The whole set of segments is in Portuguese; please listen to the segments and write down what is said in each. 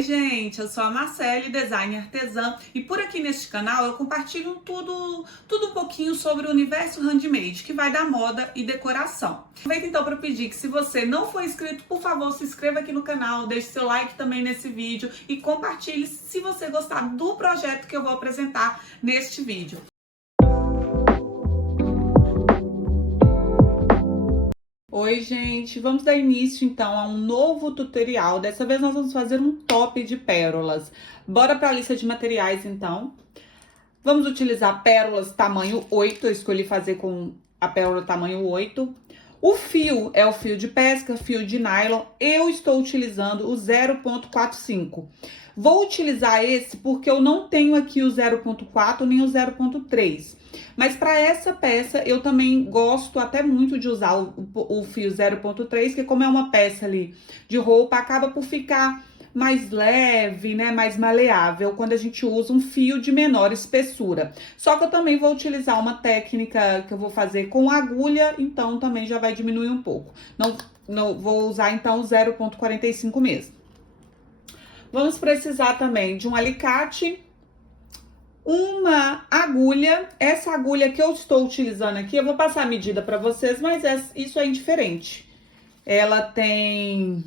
Gente, eu sou a Marcele, designer artesã, e por aqui neste canal eu compartilho tudo um pouquinho sobre o universo handmade, que vai da moda e decoração. Aproveito então para pedir que, se você não for inscrito, por favor, se inscreva aqui no canal, deixe seu like também nesse vídeo e compartilhe se você gostar do projeto que eu vou apresentar neste vídeo. Oi, gente! Vamos dar início então a um novo tutorial. Dessa vez nós vamos fazer um top de pérolas. Bora para a lista de materiais então. Vamos utilizar pérolas tamanho 8. Eu escolhi fazer com a pérola tamanho 8. O fio é o fio de pesca, fio de nylon. Eu estou utilizando o 0,45. Vou utilizar esse porque eu não tenho aqui o 0,4 nem o 0,3. Mas para essa peça eu também gosto até muito de usar o fio 0,3, que como é uma peça ali de roupa, acaba por ficar mais leve, né, mais maleável quando a gente usa um fio de menor espessura. Só que eu também vou utilizar uma técnica que eu vou fazer com agulha, então também já vai diminuir um pouco. Não vou usar então o 0,45 mesmo. Vamos precisar também de um alicate, uma agulha. Essa agulha que eu estou utilizando aqui, eu vou passar a medida para vocês, mas isso é indiferente. Ela tem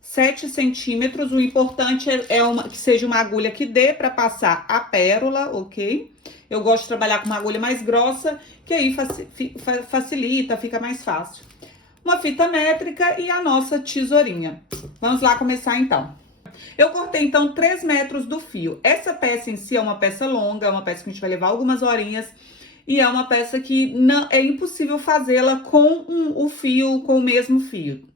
7 centímetros. O importante é que seja uma agulha que dê para passar a pérola, ok? Eu gosto de trabalhar com uma agulha mais grossa, que aí facilita, fica mais fácil. Uma fita métrica e a nossa tesourinha. Vamos lá começar então. Eu cortei então 3 metros do fio. Essa peça em si é uma peça longa, é uma peça que a gente vai levar algumas horinhas. E é uma peça que não é impossível fazê-la com o fio, com o mesmo fio.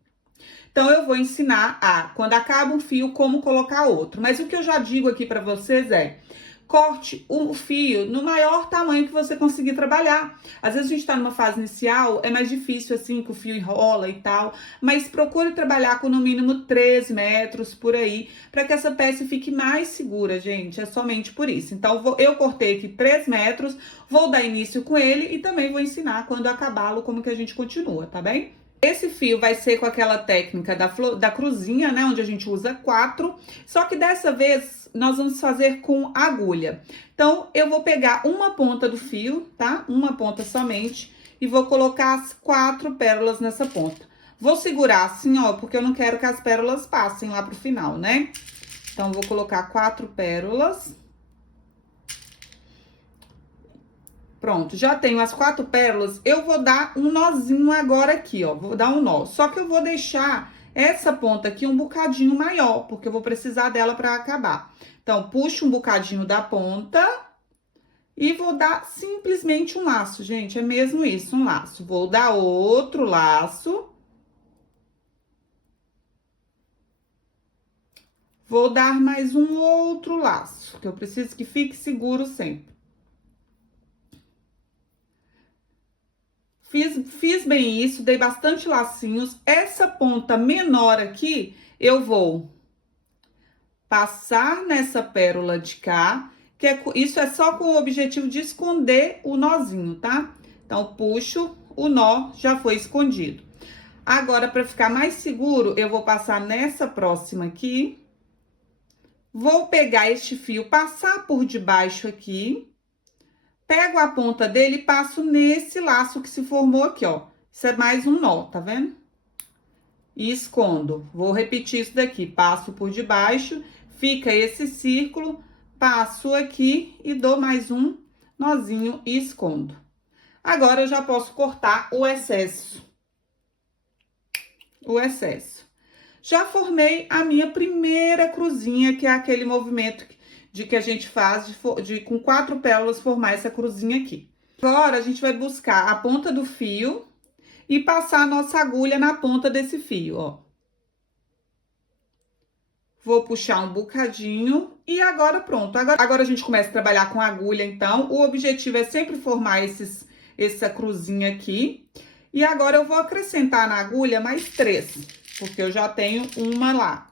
Então, eu vou ensinar quando acaba um fio, como colocar outro. Mas o que eu já digo aqui para vocês é: corte o fio no maior tamanho que você conseguir trabalhar. Às vezes a gente tá numa fase inicial, é mais difícil assim, que o fio enrola e tal. Mas procure trabalhar com no mínimo 3 metros por aí, para que essa peça fique mais segura, gente. É somente por isso. Então, eu cortei aqui 3 metros, vou dar início com ele e também vou ensinar quando acabá-lo como que a gente continua, tá bem? Esse fio vai ser com aquela técnica da cruzinha, né? Onde a gente usa 4. Só que dessa vez nós vamos fazer com agulha. Então, eu vou pegar uma ponta do fio, tá? Uma ponta somente. E vou colocar as 4 pérolas nessa ponta. Vou segurar assim, ó, porque eu não quero que as pérolas passem lá pro final, né? Então, vou colocar 4 pérolas. Pronto, já tenho as 4 pérolas. Eu vou dar um nozinho agora aqui, ó. Vou dar um nó. Só que eu vou deixar essa ponta aqui um bocadinho maior, porque eu vou precisar dela para acabar. Então, puxo um bocadinho da ponta e vou dar simplesmente um laço, gente. É mesmo isso, um laço. Vou dar outro laço. Vou dar mais um outro laço, que eu preciso que fique seguro sempre. Fiz bem isso, dei bastante lacinhos. Essa ponta menor aqui, eu vou passar nessa pérola de cá, isso é só com o objetivo de esconder o nozinho, tá? Então, puxo, o nó já foi escondido. Agora, para ficar mais seguro, eu vou passar nessa próxima aqui. Vou pegar este fio, passar por debaixo aqui. Pego a ponta dele e passo nesse laço que se formou aqui, ó. Isso é mais um nó, tá vendo? E escondo. Vou repetir isso daqui. Passo por debaixo, fica esse círculo, passo aqui e dou mais um nozinho e escondo. Agora, eu já posso cortar o excesso. Já formei a minha primeira cruzinha, que é aquele movimento de que a gente faz com 4 pérolas formar essa cruzinha aqui. Agora, a gente vai buscar a ponta do fio e passar a nossa agulha na ponta desse fio, ó. Vou puxar um bocadinho e agora pronto. Agora a gente começa a trabalhar com a agulha, então. O objetivo é sempre formar essa cruzinha aqui. E agora eu vou acrescentar na agulha mais 3, porque eu já tenho uma lá.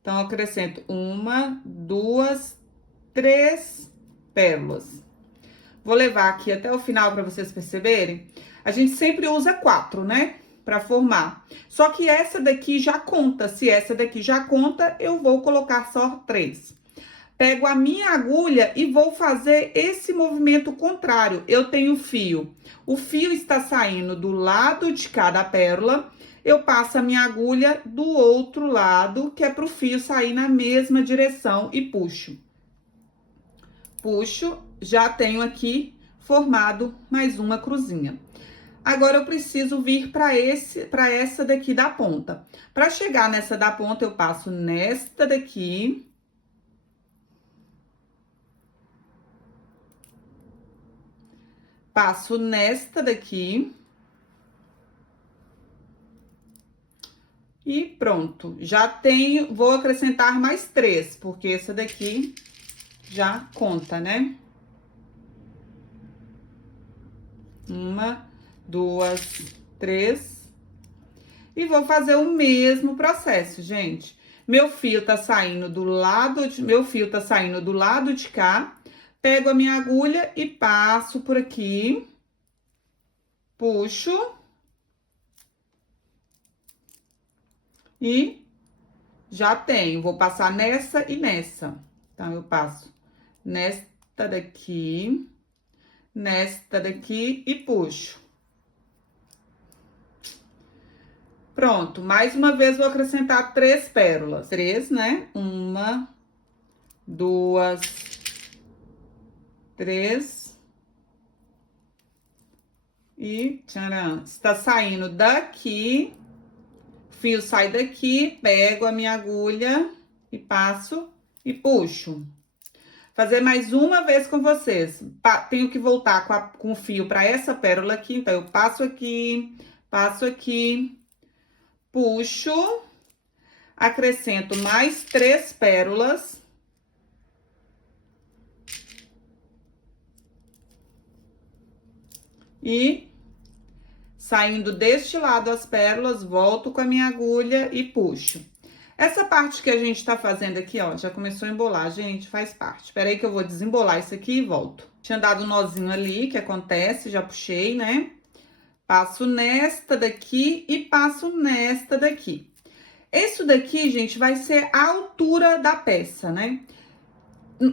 Então, eu acrescento 1, 2, 3 pérolas. Vou levar aqui até o final para vocês perceberem. A gente sempre usa 4, né? pra formar. Só que essa daqui já conta. Se essa daqui já conta, eu vou colocar só 3. Pego a minha agulha e vou fazer esse movimento contrário. Eu tenho fio. O fio está saindo do lado de cá da pérola. Eu passo a minha agulha do outro lado, que é para o fio sair na mesma direção e puxo. Puxo, já tenho aqui formado mais uma cruzinha. Agora, eu preciso vir para essa daqui da ponta. Para chegar nessa da ponta, eu passo nesta daqui. Passo nesta daqui. E pronto. Já tenho, vou acrescentar mais 3, porque essa daqui já conta, né? 1, 2, 3. E vou fazer o mesmo processo, gente. Meu fio tá saindo do lado de cá. Pego a minha agulha e passo por aqui. Puxo. E já tenho. Vou passar nessa e nessa. Então, eu passo nesta daqui e puxo. Pronto, mais uma vez vou acrescentar 3 pérolas. 3, né? 1, 2, 3. E tcharam, está saindo daqui. O fio sai daqui, pego a minha agulha e passo e puxo. Fazer mais uma vez com vocês. Tenho que voltar com o fio para essa pérola aqui, então eu passo aqui, puxo, acrescento mais 3 pérolas. E saindo deste lado as pérolas, volto com a minha agulha e puxo. Essa parte que a gente tá fazendo aqui, ó, já começou a embolar, gente, faz parte. Espera aí que eu vou desembolar isso aqui e volto. Tinha dado um nozinho ali, que acontece, já puxei, né? Passo nesta daqui e passo nesta daqui. Isso daqui, gente, vai ser a altura da peça, né?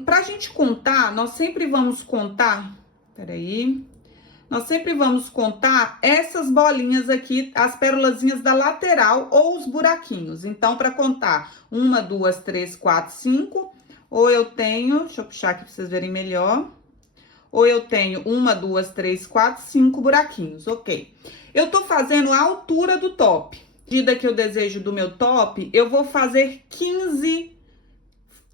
Pra gente contar, nós sempre vamos contar... Peraí... Nós sempre vamos contar essas bolinhas aqui, as pérolazinhas da lateral ou os buraquinhos. Então, para contar 1, 2, 3, 4, 5, ou eu tenho, deixa eu puxar aqui para vocês verem melhor. Ou eu tenho 1, 2, 3, 4, 5 buraquinhos, ok. Eu tô fazendo a altura do top. À medida que eu desejo do meu top, eu vou fazer 15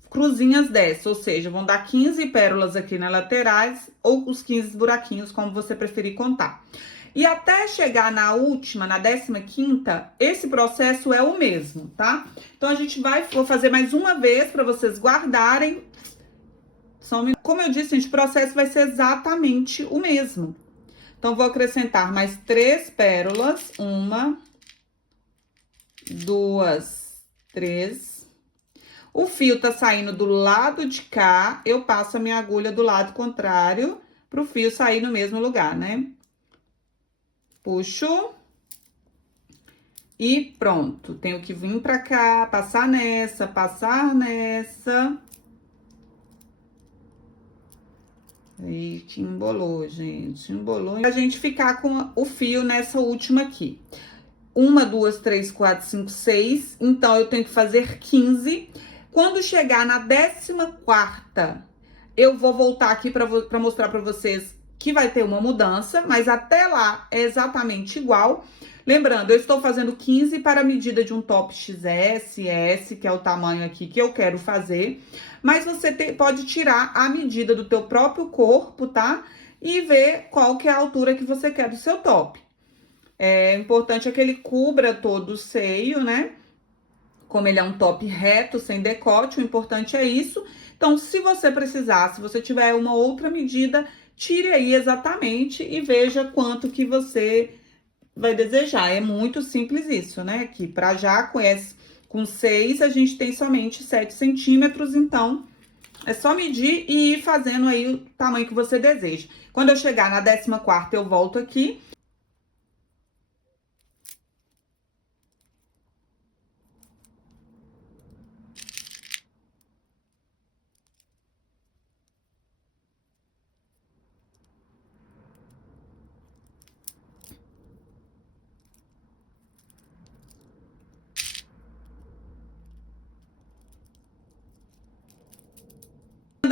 cruzinhas dessa, ou seja, vão dar 15 pérolas aqui nas laterais ou os 15 buraquinhos, como você preferir contar. E até chegar na última, na 15ª, esse processo é o mesmo, tá? Então, vou fazer mais uma vez para vocês guardarem. Como eu disse, gente, o processo vai ser exatamente o mesmo. Então, vou acrescentar mais 3 pérolas. 1, 2, 3. O fio tá saindo do lado de cá, eu passo a minha agulha do lado contrário, pro fio sair no mesmo lugar, né? Puxo. E pronto. Tenho que vir pra cá, passar nessa. Eita, embolou, gente. Embolou. Pra gente ficar com o fio nessa última aqui. 1, 2, 3, 4, 5, 6. Então, eu tenho que fazer 15. Quando chegar na 14ª, eu vou voltar aqui para mostrar para vocês que vai ter uma mudança, mas até lá é exatamente igual. Lembrando, eu estou fazendo 15 para a medida de um top XS, S, que é o tamanho aqui que eu quero fazer. Mas você pode tirar a medida do teu próprio corpo, tá? E ver qual que é a altura que você quer do seu top. É importante que ele cubra todo o seio, né? Como ele é um top reto, sem decote, o importante é isso. Então, se você precisar, se você tiver uma outra medida, tire aí exatamente e veja quanto que você vai desejar. É muito simples isso, né? Que para já com 6, a gente tem somente 7 centímetros, então é só medir e ir fazendo aí o tamanho que você deseja. Quando eu chegar na 14ª, eu volto aqui.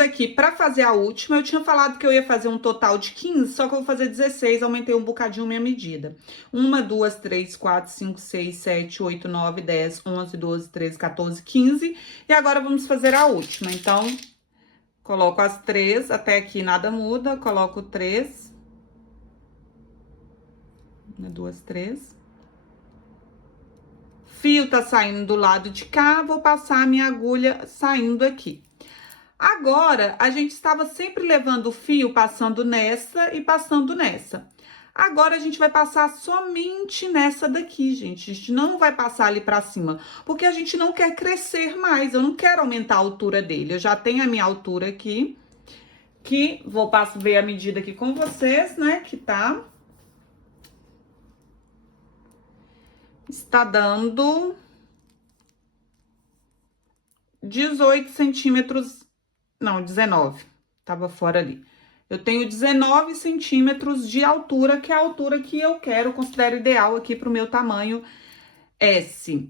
daqui pra fazer a última. Eu tinha falado que eu ia fazer um total de 15, só que eu vou fazer 16, aumentei um bocadinho minha medida. 1, 2, 3, 4, 5, 6, 7, 8, 9, 10, 11, 12, 13, 14, 15. E agora vamos fazer a última. Então, coloco as 3, até aqui nada muda, coloco 3. 1, 2, 3. Fio tá saindo do lado de cá, vou passar a minha agulha saindo aqui. Agora, a gente estava sempre levando o fio, passando nessa e passando nessa. Agora, a gente vai passar somente nessa daqui, gente. A gente não vai passar ali pra cima, porque a gente não quer crescer mais. Eu não quero aumentar a altura dele. Eu já tenho a minha altura aqui, que vou ver a medida aqui com vocês, né, que tá... Está dando 18 centímetros, não, 19, tava fora ali. Eu tenho 19 centímetros de altura, que é a altura que eu quero, considero ideal aqui pro meu tamanho S.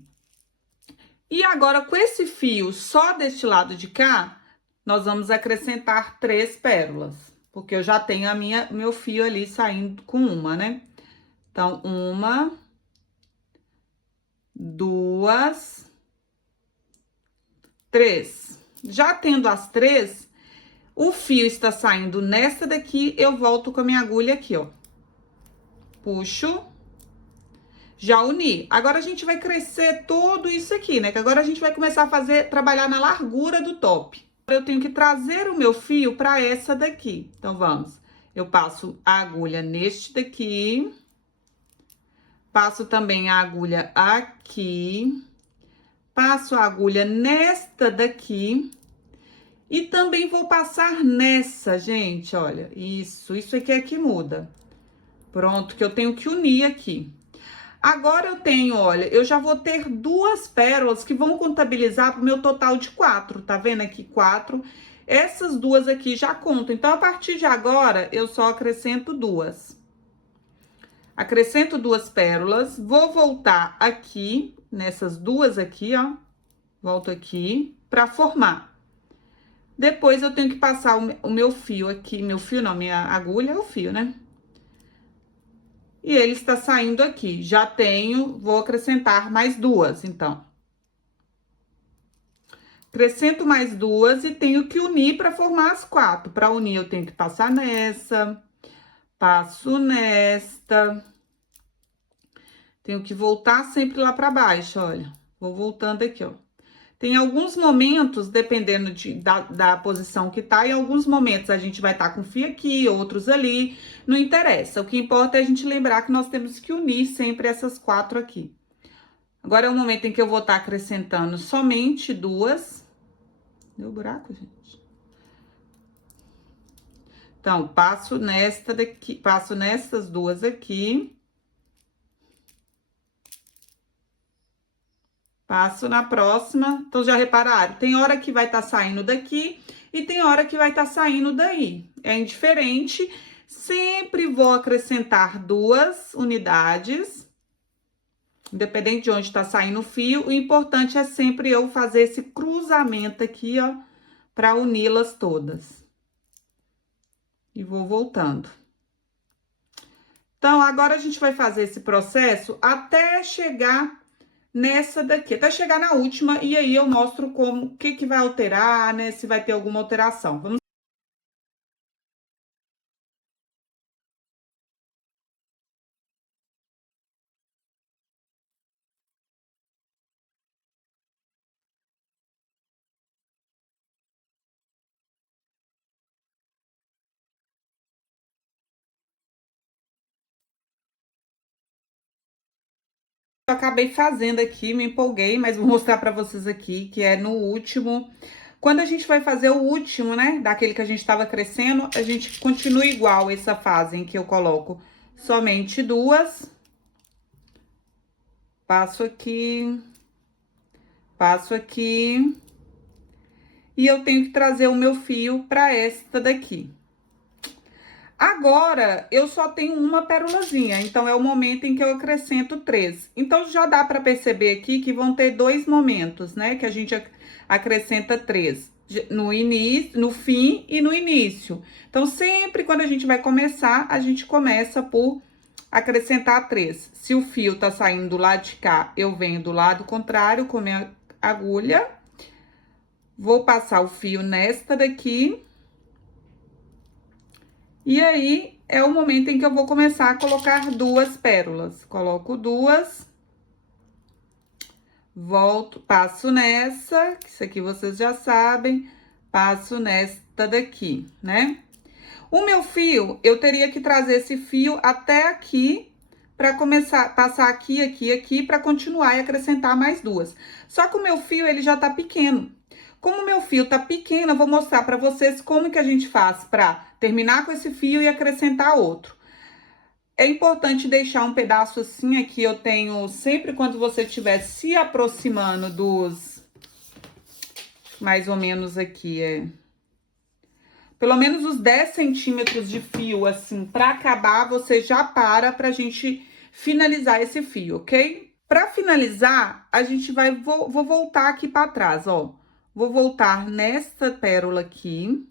E agora, com esse fio só deste lado de cá, nós vamos acrescentar 3 pérolas, porque eu já tenho meu fio ali saindo com uma, né? Então, 1, 2, 3. Já tendo as 3, o fio está saindo nessa daqui, eu volto com a minha agulha aqui, ó. Puxo. Já uni. Agora, a gente vai crescer tudo isso aqui, né? Que agora a gente vai começar a trabalhar na largura do top. Eu tenho que trazer o meu fio para essa daqui. Então, vamos. Eu passo a agulha neste daqui. Passo também a agulha aqui. Passo a agulha nesta daqui. E também vou passar nessa, gente, olha. Isso aqui é que muda. Pronto, que eu tenho que unir aqui. Agora, eu tenho, olha, eu já vou ter 2 pérolas que vão contabilizar pro meu total de 4, tá vendo aqui? 4. Essas 2 aqui já contam. Então, a partir de agora, eu só acrescento 2. Acrescento 2 pérolas, vou voltar aqui, nessas 2 aqui, ó. Volto aqui, pra formar. Depois, eu tenho que passar o meu fio aqui, meu fio não, minha agulha é o fio, né? E ele está saindo aqui. Já tenho, vou acrescentar mais 2, então. Acrescento mais 2 e tenho que unir para formar as 4. Para unir, eu tenho que passar nessa, passo nesta. Tenho que voltar sempre lá para baixo, olha. Vou voltando aqui, ó. Tem alguns momentos, dependendo da posição que tá, em alguns momentos a gente vai estar com fio aqui, outros ali, não interessa. O que importa é a gente lembrar que nós temos que unir sempre essas 4 aqui. Agora é o momento em que eu vou estar acrescentando somente 2. Deu buraco, gente? Então, passo nesta daqui, passo nessas 2 aqui. Passo na próxima. Então, já repararam? Tem hora que vai estar saindo daqui e tem hora que vai estar saindo daí. É indiferente. Sempre vou acrescentar 2 unidades. Independente de onde tá saindo o fio, o importante é sempre eu fazer esse cruzamento aqui, ó, para uni-las todas. E vou voltando. Então, agora a gente vai fazer esse processo até chegar nessa daqui, até chegar na última, e aí eu mostro como, o que vai alterar, né, se vai ter alguma alteração. Vamos... Eu acabei fazendo aqui, me empolguei, mas vou mostrar pra vocês aqui, que é no último. Quando a gente vai fazer o último, né, daquele que a gente tava crescendo, a gente continua igual essa fase em que eu coloco somente 2. Passo aqui. Passo aqui. E eu tenho que trazer o meu fio pra esta daqui. Agora, eu só tenho uma pérolazinha, então é o momento em que eu acrescento 3. Então, já dá para perceber aqui que vão ter 2 momentos, né? Que a gente acrescenta 3. No início, no fim e no início. Então, sempre quando a gente vai começar, a gente começa por acrescentar 3. Se o fio tá saindo do lado de cá, eu venho do lado contrário com minha agulha. Vou passar o fio nesta daqui. E aí, é o momento em que eu vou começar a colocar 2 pérolas. Coloco 2. Volto, passo nessa, que isso aqui vocês já sabem. Passo nesta daqui, né? O meu fio, eu teria que trazer esse fio até aqui, para começar, passar aqui, aqui, para continuar e acrescentar mais 2. Só que o meu fio, ele já tá pequeno. Como o meu fio tá pequeno, eu vou mostrar para vocês como que a gente faz para terminar com esse fio e acrescentar outro. É importante deixar um pedaço assim, aqui eu tenho, sempre quando você estiver se aproximando dos, mais ou menos aqui, pelo menos os 10 centímetros de fio, assim, pra acabar, você já pra gente finalizar esse fio, ok? Pra finalizar, a gente vai, vou voltar aqui pra trás, ó. Vou voltar nessa pérola aqui.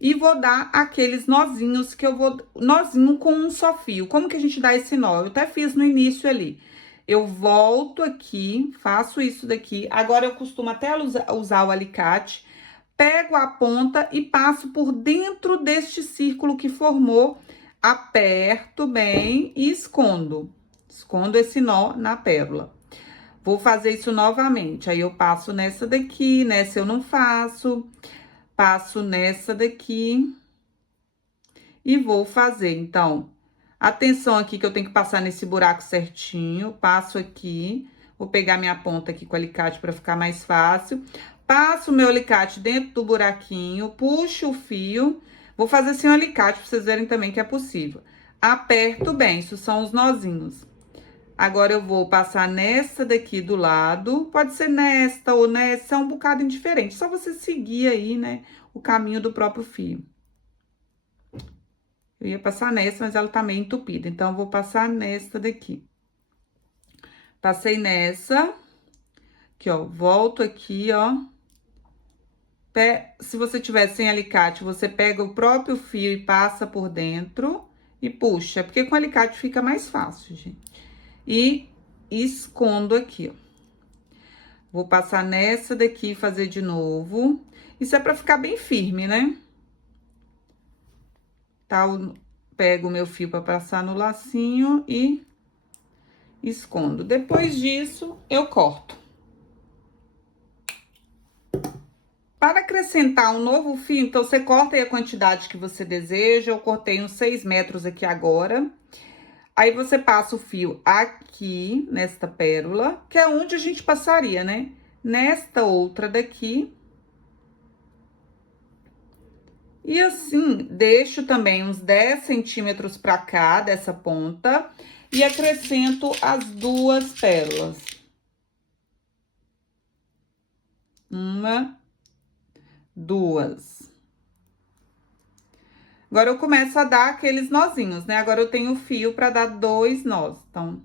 E vou dar aqueles nozinhos que eu vou... Nozinho com um só fio. Como que a gente dá esse nó? Eu até fiz no início ali. Eu volto aqui, faço isso daqui. Agora, eu costumo até usar o alicate. Pego a ponta e passo por dentro deste círculo que formou. Aperto bem e escondo. Escondo esse nó na pérola. Vou fazer isso novamente. Aí, eu passo nessa daqui, nessa eu não faço. Passo nessa daqui e vou fazer. Então, atenção aqui que eu tenho que passar nesse buraco certinho. Passo aqui, vou pegar minha ponta aqui com o alicate para ficar mais fácil. Passo o meu alicate dentro do buraquinho, puxo o fio. Vou fazer sem o alicate para vocês verem também que é possível. Aperto bem, isso são os nozinhos. Agora, eu vou passar nessa daqui do lado, pode ser nesta ou nessa, é um bocado indiferente. Só você seguir aí, né, o caminho do próprio fio. Eu ia passar nessa, mas ela tá meio entupida, então, eu vou passar nessa daqui. Passei nessa, aqui, ó, volto aqui, ó. Se você tiver sem alicate, você pega o próprio fio e passa por dentro e puxa, porque com alicate fica mais fácil, gente. E escondo aqui, ó. Vou passar nessa daqui e fazer de novo. Isso é pra ficar bem firme, né? Tá? Pego o meu fio pra passar no lacinho e escondo. Depois disso, eu corto. Para acrescentar um novo fio, então, você corta aí a quantidade que você deseja. Eu cortei uns 6 metros aqui agora. Aí, você passa o fio aqui, nesta pérola, que é onde a gente passaria, né? Nesta outra daqui. E assim, deixo também uns 10 centímetros pra cá, dessa ponta, e acrescento as 2 pérolas. Uma, 2. Agora, eu começo a dar aqueles nozinhos, né? Agora, eu tenho fio pra dar 2 nós. Então,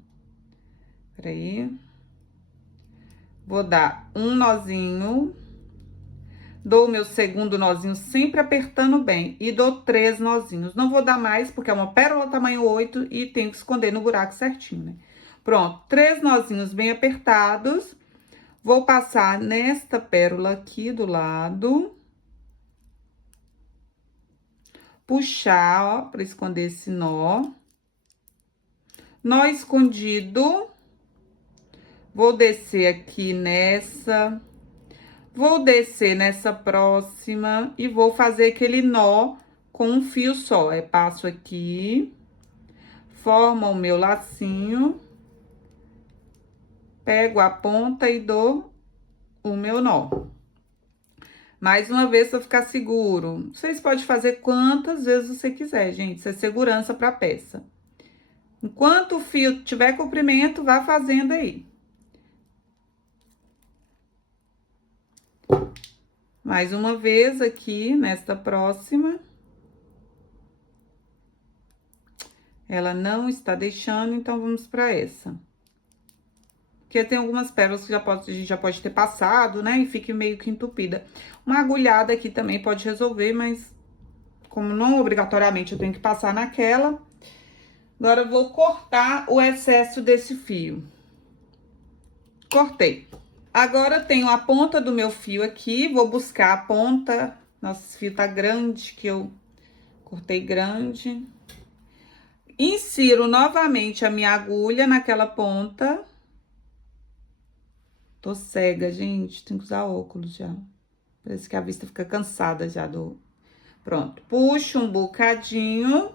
peraí. Vou dar um nozinho. Dou o meu segundo nozinho sempre apertando bem. E dou 3 nozinhos. Não vou dar mais, porque é uma pérola tamanho 8 e tenho que esconder no buraco certinho, né? Pronto, 3 nozinhos bem apertados. Vou passar nesta pérola aqui do lado. Puxar, ó, pra esconder esse nó. Nó escondido. Vou descer aqui nessa. Vou descer nessa próxima e vou fazer aquele nó com um fio só. Passo aqui, forma o meu lacinho, pego a ponta e dou o meu nó. Mais uma vez, pra ficar seguro. Vocês podem fazer quantas vezes você quiser, gente. Isso é segurança pra peça. Enquanto o fio tiver comprimento, vá fazendo aí. Mais uma vez aqui, nesta próxima. Ela não está deixando, então vamos pra essa. Porque tem algumas pérolas que a gente já pode ter passado, né? E fique meio que entupida. Uma agulhada aqui também pode resolver, mas como não obrigatoriamente eu tenho que passar naquela. Agora, eu vou cortar o excesso desse fio. Cortei. Agora, eu tenho a ponta do meu fio aqui, vou buscar a ponta. Nossa, esse fio tá grande, que eu cortei grande. Insiro novamente a minha agulha naquela ponta. Tô cega, gente, tenho que usar óculos já. Parece que a vista fica cansada já do... Pronto, puxo um bocadinho.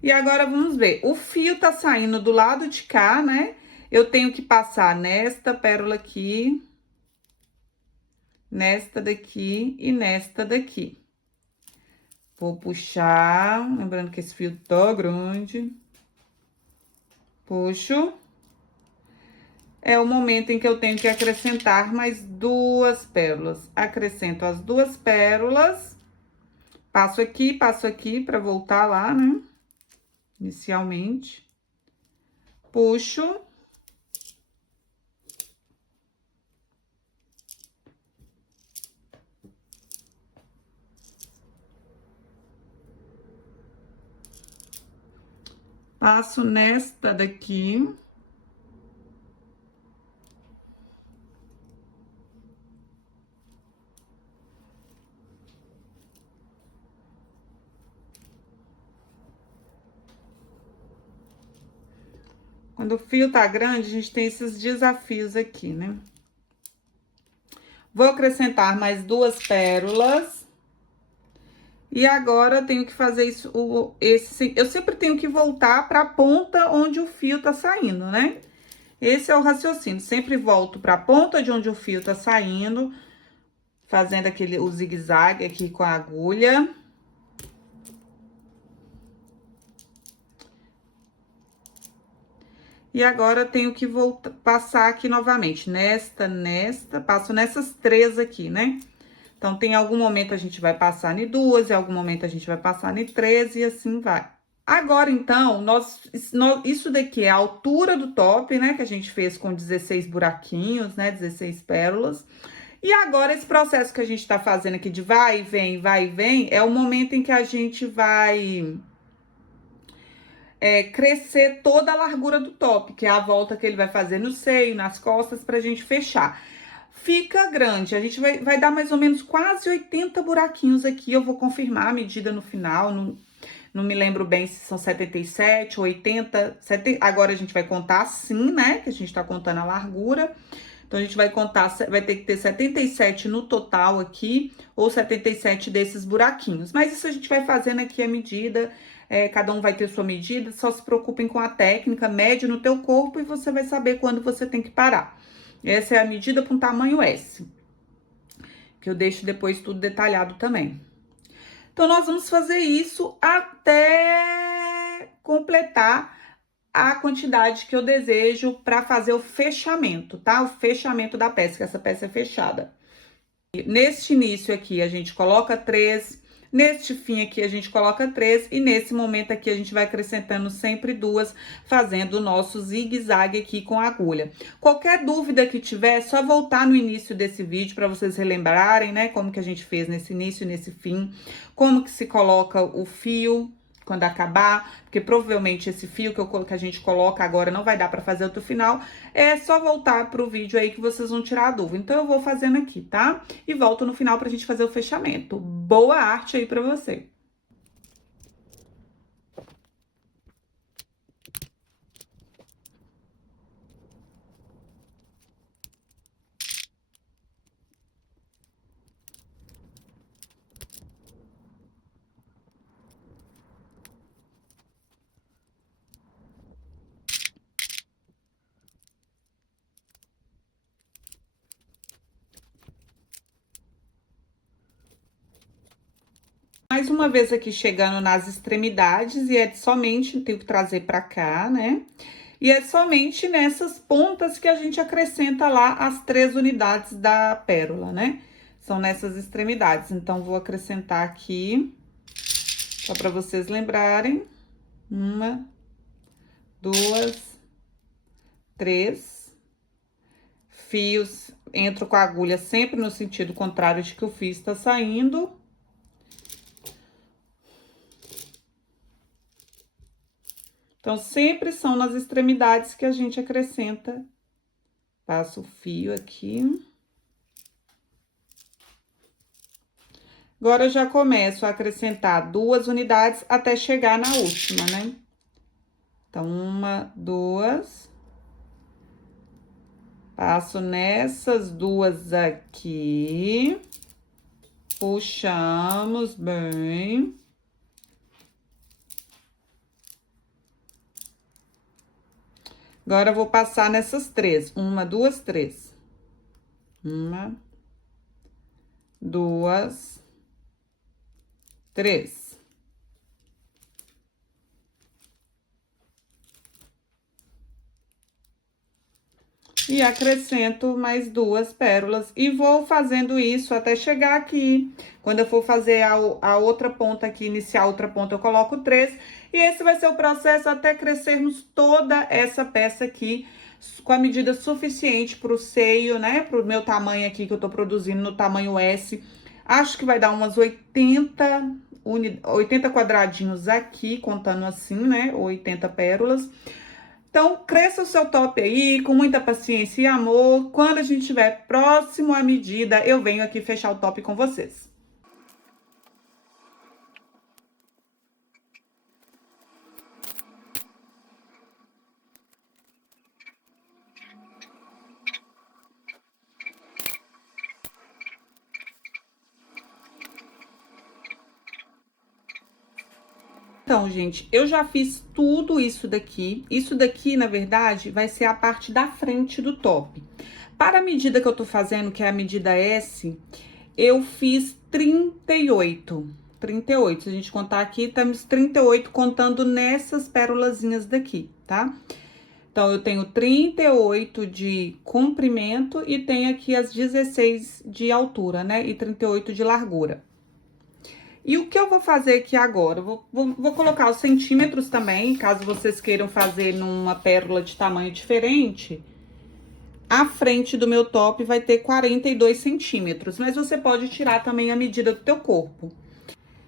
E agora, vamos ver. O fio tá saindo do lado de cá, né? Eu tenho que passar nesta pérola aqui, nesta daqui e nesta daqui. Vou puxar, lembrando que esse fio tá grande. Puxo. É o momento em que eu tenho que acrescentar mais 2 pérolas. Acrescento as 2 pérolas. Passo aqui pra voltar lá, né? Inicialmente. Puxo. Passo nesta daqui. Quando o fio tá grande, a gente tem esses desafios aqui, né? Vou acrescentar mais 2 pérolas. E agora, eu tenho que fazer isso, eu sempre tenho que voltar pra ponta onde o fio tá saindo, né? Esse é o raciocínio, sempre volto pra ponta de onde o fio tá saindo, fazendo o zigue-zague aqui com a agulha. E agora, eu tenho que passar aqui novamente, passo nessas 3 aqui, né? Então, tem algum momento a gente vai passar em 2, em algum momento a gente vai passar em 3 e assim vai. Agora, então, isso daqui é a altura do top, né? Que a gente fez com 16 buraquinhos, né? 16 pérolas. E agora, esse processo que a gente tá fazendo aqui de vai e vem, é o momento em que a gente vai crescer toda a largura do top, que é a volta que ele vai fazer no seio, nas costas, pra gente fechar. Fica grande, a gente vai dar mais ou menos quase 80 buraquinhos aqui, eu vou confirmar a medida no final, não me lembro bem se são 77, 80, 70, agora a gente vai contar assim, né, que a gente tá contando a largura. Então, a gente vai contar, vai ter que ter 77 no total aqui, ou 77 desses buraquinhos. Mas isso a gente vai fazendo aqui a medida, cada um vai ter sua medida, só se preocupem com a técnica, mede no teu corpo e você vai saber quando você tem que parar. Essa é a medida para um tamanho S, que eu deixo depois tudo detalhado também. Então, nós vamos fazer isso até completar a quantidade que eu desejo para fazer o fechamento, tá? O fechamento da peça, que essa peça é fechada. Neste início aqui, a gente coloca 3, neste fim aqui, a gente coloca 3, e nesse momento aqui, a gente vai acrescentando sempre 2, fazendo o nosso zigue-zague aqui com a agulha. Qualquer dúvida que tiver, é só voltar no início desse vídeo para vocês relembrarem, né? Como que a gente fez nesse início e nesse fim, como que se coloca o fio quando acabar, porque provavelmente esse fio que a gente coloca agora não vai dar para fazer outro final, é só voltar pro vídeo aí que vocês vão tirar a dúvida. Então, eu vou fazendo aqui, tá? E volto no final pra gente fazer o fechamento. Boa arte aí pra você! Mais uma vez aqui chegando nas extremidades, e é somente, tenho que trazer pra cá, né? E é somente nessas pontas que a gente acrescenta lá as 3 unidades da pérola, né? São nessas extremidades. Então, vou acrescentar aqui, só pra vocês lembrarem. 1, 2, 3 fios. Entro com a agulha sempre no sentido contrário de que o fio está saindo. Então, sempre são nas extremidades que a gente acrescenta. Passo o fio aqui. Agora, eu já começo a acrescentar 2 unidades até chegar na última, né? Então, 1, 2. Passo nessas 2 aqui. Puxamos bem. Agora, eu vou passar nessas 3. 1, 2, 3. 1, 2, 3. E acrescento mais 2 pérolas e vou fazendo isso até chegar aqui. Quando eu for fazer a outra ponta aqui, iniciar a outra ponta, eu coloco 3. E esse vai ser o processo até crescermos toda essa peça aqui com a medida suficiente pro seio, né? Pro meu tamanho aqui que eu tô produzindo no tamanho S. Acho que vai dar umas 80 quadradinhos aqui, contando assim, né? 80 pérolas. Então, cresça o seu top aí, com muita paciência e amor. Quando a gente estiver próximo à medida, eu venho aqui fechar o top com vocês. Então, gente, eu já fiz tudo isso daqui. Isso daqui, na verdade, vai ser a parte da frente do top. Para a medida que eu tô fazendo, que é a medida S, eu fiz 38. 38, se a gente contar aqui, estamos 38 contando nessas pérolazinhas daqui, tá? Então, eu tenho 38 de comprimento e tenho aqui as 16 de altura, né? E 38 de largura. E o que eu vou fazer aqui agora? Vou colocar os centímetros também, caso vocês queiram fazer numa pérola de tamanho diferente. A frente do meu top vai ter 42 centímetros, mas você pode tirar também a medida do teu corpo.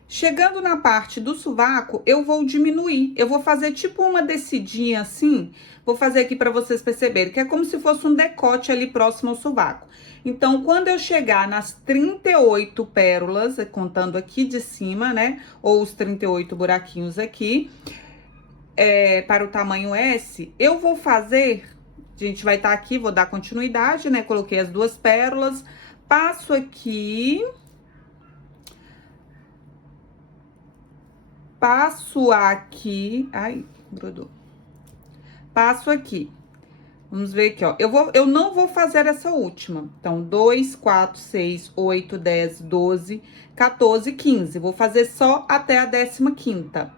Chegando na parte do sovaco, eu vou diminuir. Eu vou fazer tipo uma descidinha assim. Vou fazer aqui para vocês perceberem, que é como se fosse um decote ali próximo ao sovaco. Então, quando eu chegar nas 38 pérolas, contando aqui de cima, né? Ou os 38 buraquinhos aqui, para o tamanho S, eu vou fazer... A gente vai estar aqui, vou dar continuidade, né? Coloquei as 2 pérolas, passo aqui... Passo aqui, ai, grudou. Passo aqui. Vamos ver aqui, ó. Eu não vou fazer essa última. Então, 2, 4, 6, 8, 10, 12, 14, 15. Vou fazer só até a 15ª.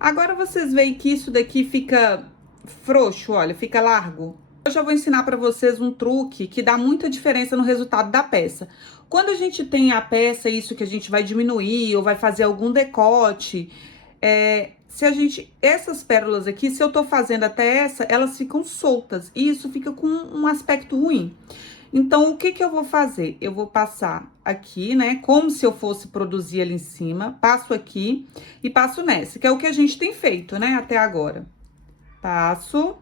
Agora, vocês veem que isso daqui fica frouxo, olha, fica largo. Eu já vou ensinar pra vocês um truque que dá muita diferença no resultado da peça. Quando a gente tem a peça, isso que a gente vai diminuir ou vai fazer algum decote, se a gente... Essas pérolas aqui, se eu tô fazendo até essa, elas ficam soltas. E isso fica com um aspecto ruim. Então, o que que eu vou fazer? Eu vou passar aqui, né? Como se eu fosse produzir ali em cima. Passo aqui e passo nessa, que é o que a gente tem feito, né? Até agora. Passo...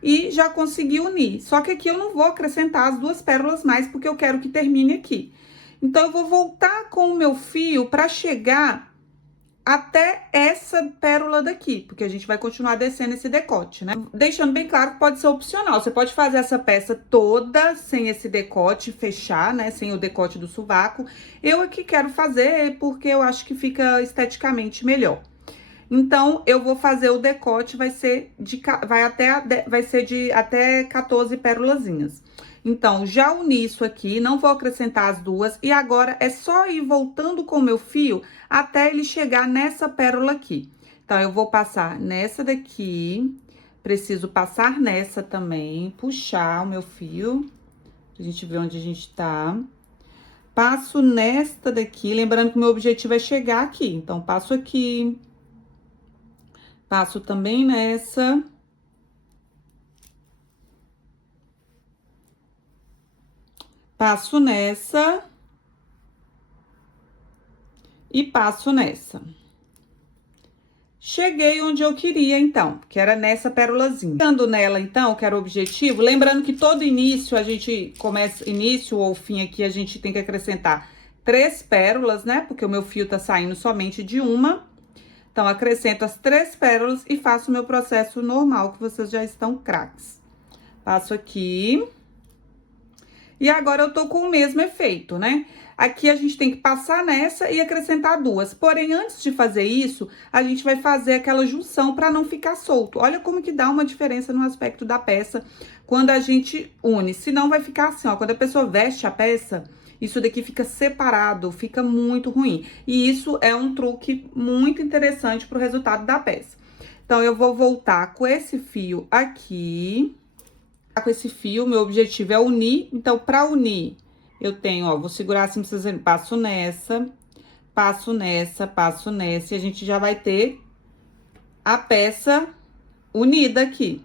E já consegui unir. Só que aqui eu não vou acrescentar as 2 pérolas mais, porque eu quero que termine aqui. Então, eu vou voltar com o meu fio para chegar até essa pérola daqui, porque a gente vai continuar descendo esse decote, né? Deixando bem claro que pode ser opcional. Você pode fazer essa peça toda sem esse decote, fechar, né? Sem o decote do sovaco. Eu aqui quero fazer porque eu acho que fica esteticamente melhor. Então, eu vou fazer o decote, vai ser de até 14 pérolazinhas. Então, já uni isso aqui, não vou acrescentar as 2. E agora, é só ir voltando com o meu fio até ele chegar nessa pérola aqui. Então, eu vou passar nessa daqui, preciso passar nessa também, puxar o meu fio, pra gente ver onde a gente tá. Passo nesta daqui, lembrando que o meu objetivo é chegar aqui. Então, passo aqui... Passo também nessa. Passo nessa. E passo nessa. Cheguei onde eu queria, então, que era nessa pérolazinha. Ficando nela, então, que era o objetivo, lembrando que todo início, a gente começa, início ou fim aqui, a gente tem que acrescentar 3 pérolas, né? Porque o meu fio tá saindo somente de uma. Então, acrescento as 3 pérolas e faço o meu processo normal, que vocês já estão craques. Passo aqui. E agora eu tô com o mesmo efeito, né? Aqui a gente tem que passar nessa e acrescentar 2. Porém, antes de fazer isso, a gente vai fazer aquela junção para não ficar solto. Olha como que dá uma diferença no aspecto da peça quando a gente une. Senão vai ficar assim, ó, quando a pessoa veste a peça, isso daqui fica separado, fica muito ruim. E isso é um truque muito interessante pro resultado da peça. Então, eu vou voltar com esse fio aqui. Com esse fio, meu objetivo é unir. Então, para unir, eu tenho, ó, vou segurar assim pra vocês verem, passo nessa, passo nessa, passo nessa, e a gente já vai ter a peça unida aqui.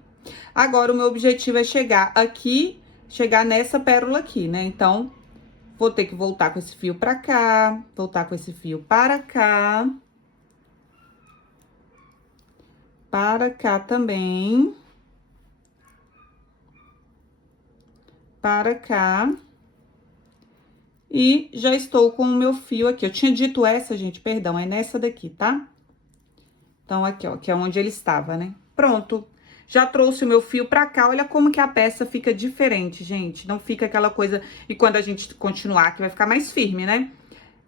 Agora, o meu objetivo é chegar aqui, chegar nessa pérola aqui, né? Então, vou ter que voltar com esse fio pra cá, voltar com esse fio para cá também. Para cá. E já estou com o meu fio aqui. Eu tinha dito essa, gente, perdão, é nessa daqui, tá? Então, aqui, ó, que é onde ele estava, né? Pronto. Já trouxe o meu fio pra cá, olha como que a peça fica diferente, gente. Não fica aquela coisa... E quando a gente continuar, que vai ficar mais firme, né?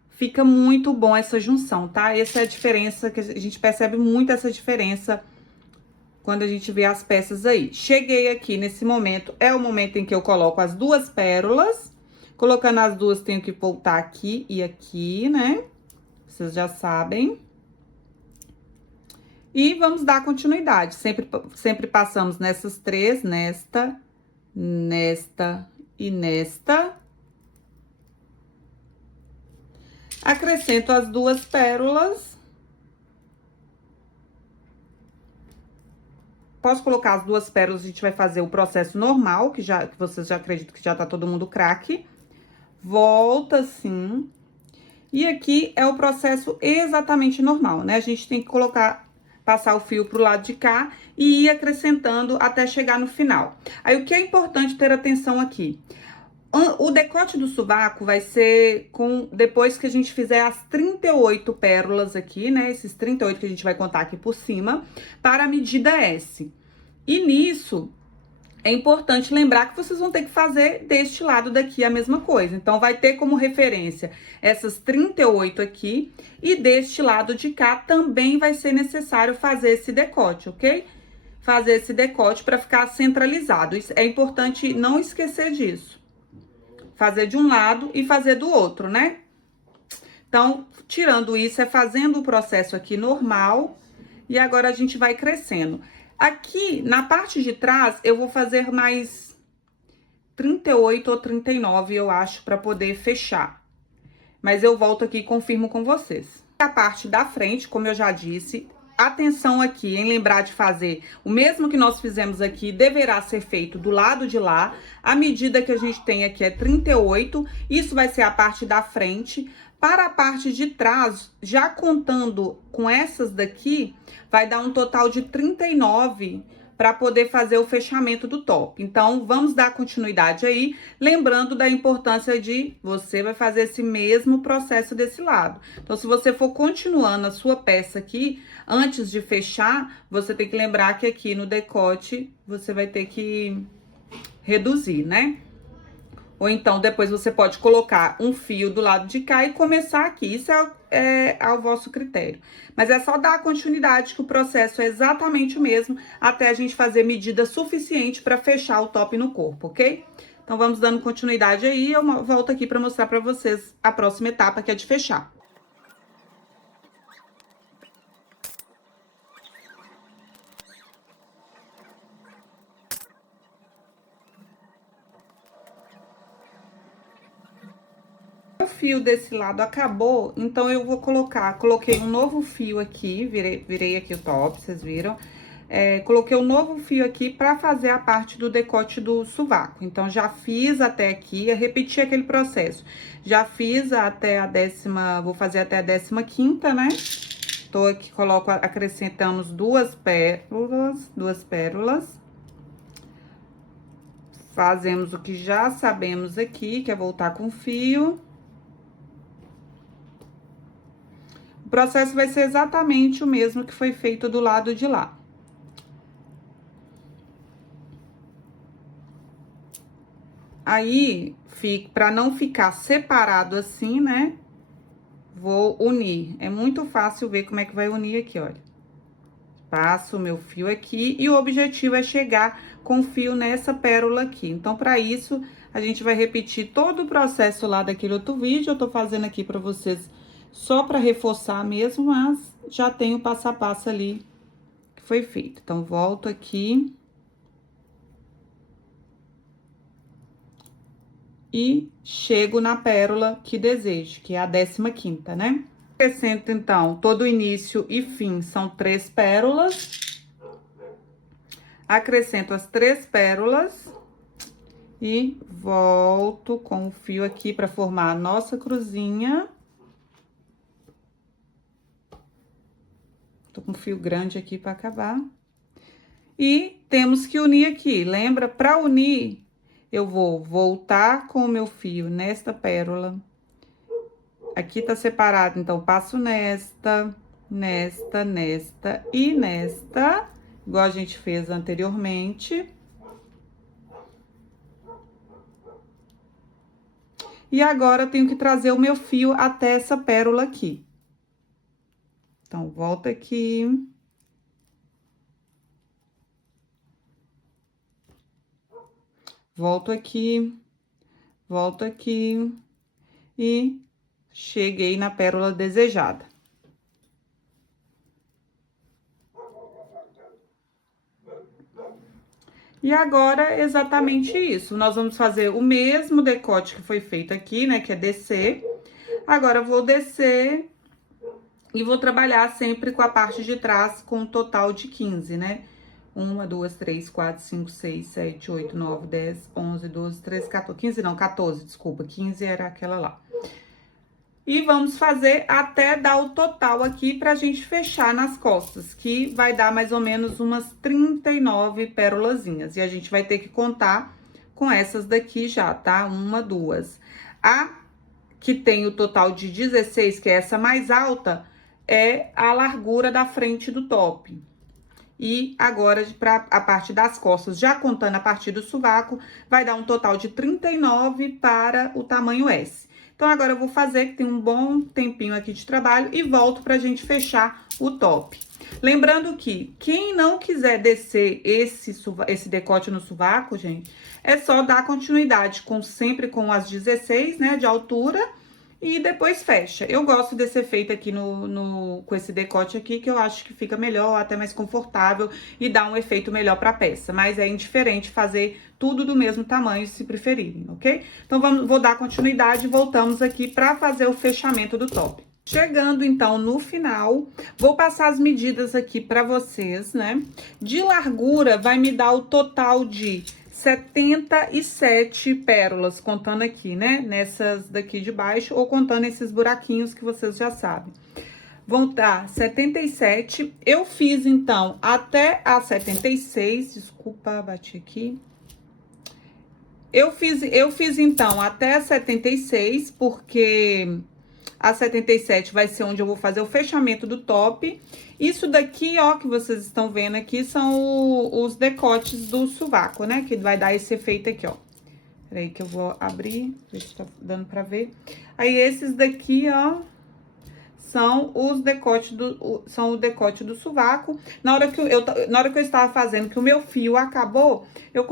Fica muito bom essa junção, tá? Essa é a diferença, que a gente percebe muito essa diferença quando a gente vê as peças aí. Cheguei aqui nesse momento, é o momento em que eu coloco as 2 pérolas. Colocando as 2, tenho que voltar aqui e aqui, né? Vocês já sabem. E vamos dar continuidade. Sempre passamos nessas 3, nesta e nesta. Acrescento as 2 pérolas. Posso colocar as 2 pérolas, a gente vai fazer o processo normal, que vocês já acreditam que já tá todo mundo craque. Volta assim. E aqui é o processo exatamente normal, né? A gente tem que passar o fio pro lado de cá e ir acrescentando até chegar no final. Aí, o que é importante ter atenção aqui? O decote do sovaco vai ser depois que a gente fizer as 38 pérolas aqui, né? Esses 38 que a gente vai contar aqui por cima, para a medida S. E nisso, é importante lembrar que vocês vão ter que fazer deste lado daqui a mesma coisa. Então, vai ter como referência essas 38 aqui. E deste lado de cá também vai ser necessário fazer esse decote, ok? Fazer esse decote para ficar centralizado. Isso é importante não esquecer disso. Fazer de um lado e fazer do outro, né? Então, tirando isso, é fazendo o processo aqui normal. E agora, a gente vai crescendo. Aqui, na parte de trás, eu vou fazer mais 38 ou 39, eu acho, para poder fechar. Mas eu volto aqui e confirmo com vocês. A parte da frente, como eu já disse, atenção aqui em lembrar de fazer o mesmo que nós fizemos aqui, deverá ser feito do lado de lá. A medida que a gente tem aqui é 38, isso vai ser a parte da frente. Para a parte de trás, já contando com essas daqui, vai dar um total de 39 para poder fazer o fechamento do top. Então, vamos dar continuidade aí, lembrando da importância de você vai fazer esse mesmo processo desse lado. Então, se você for continuando a sua peça aqui, antes de fechar, você tem que lembrar que aqui no decote, você vai ter que reduzir, né? Ou então, depois você pode colocar um fio do lado de cá e começar aqui. Isso é ao vosso critério. Mas é só dar continuidade que o processo é exatamente o mesmo, até a gente fazer medida suficiente para fechar o top no corpo, ok? Então, vamos dando continuidade aí. Eu volto aqui para mostrar para vocês a próxima etapa, que é de fechar. O fio desse lado acabou, então eu vou coloquei um novo fio aqui, virei aqui o top, vocês viram? Coloquei um novo fio aqui pra fazer a parte do decote do sovaco. Então, já fiz até aqui, repeti aquele processo. Já fiz até a vou fazer até a 15ª, né? Tô aqui, acrescentamos duas pérolas. Fazemos o que já sabemos aqui, que é voltar com fio. O processo vai ser exatamente o mesmo que foi feito do lado de lá. Aí, para não ficar separado assim, né? Vou unir. É muito fácil ver como é que vai unir aqui, olha. Passo o meu fio aqui e o objetivo é chegar com o fio nessa pérola aqui. Então, para isso, a gente vai repetir todo o processo lá daquele outro vídeo. Eu tô fazendo aqui para vocês só para reforçar mesmo, mas já tem o passo a passo ali que foi feito. Então, volto aqui. E chego na pérola que desejo, que é a 15ª, né? Acrescento, então, todo o início e fim são 3 pérolas. Acrescento as 3 pérolas. E volto com o fio aqui para formar a nossa cruzinha. Tô com um fio grande aqui para acabar. E temos que unir aqui. Lembra? Para unir, eu vou voltar com o meu fio nesta pérola. Aqui tá separado, então, passo nesta e nesta, igual a gente fez anteriormente. E agora, eu tenho que trazer o meu fio até essa pérola aqui. Então, volta aqui. Volto aqui. Volto aqui. E cheguei na pérola desejada. E agora, exatamente isso. Nós vamos fazer o mesmo decote que foi feito aqui, né? Que é descer. Agora, eu vou descer e vou trabalhar sempre com a parte de trás com um total de 15, né? 1, 2, 3, 4, 5, 6, 7, 8, 9, 10, 11, 12, 13, 14... 15 não, 14, desculpa. 15 era aquela lá. E vamos fazer até dar o total aqui pra gente fechar nas costas, que vai dar mais ou menos umas 39 pérolazinhas. E a gente vai ter que contar com essas daqui já, tá? 1, 2. A que tem o total de 16, que é essa mais alta, é a largura da frente do top. E agora, para a parte das costas, já contando a partir do sovaco, vai dar um total de 39 para o tamanho S. Então, agora eu vou fazer, que tem um bom tempinho aqui de trabalho, e volto pra gente fechar o top. Lembrando que quem não quiser descer esse decote no sovaco, gente, é só dar continuidade sempre com as 16, né, de altura, e depois fecha. Eu gosto desse efeito aqui com esse decote aqui, que eu acho que fica melhor, até mais confortável e dá um efeito melhor pra peça. Mas é indiferente fazer tudo do mesmo tamanho, se preferirem, ok? Então, vou dar continuidade e voltamos aqui pra fazer o fechamento do top. Chegando, então, no final, vou passar as medidas aqui pra vocês, né? De largura, vai me dar o total de 77 pérolas, contando aqui, né? Nessas daqui de baixo, ou contando esses buraquinhos que vocês já sabem. Vão dar 77. Eu fiz, então, até a 76. Desculpa, bati aqui. Eu fiz, então, até a 76, porque a 77 vai ser onde eu vou fazer o fechamento do top. Isso daqui, ó, que vocês estão vendo aqui, são os decotes do sovaco, né? Que vai dar esse efeito aqui, ó. Peraí que eu vou abrir, ver se tá dando pra ver. Aí, esses daqui, ó, são os decotes são o decote do sovaco. Na hora que eu estava fazendo, que o meu fio acabou, eu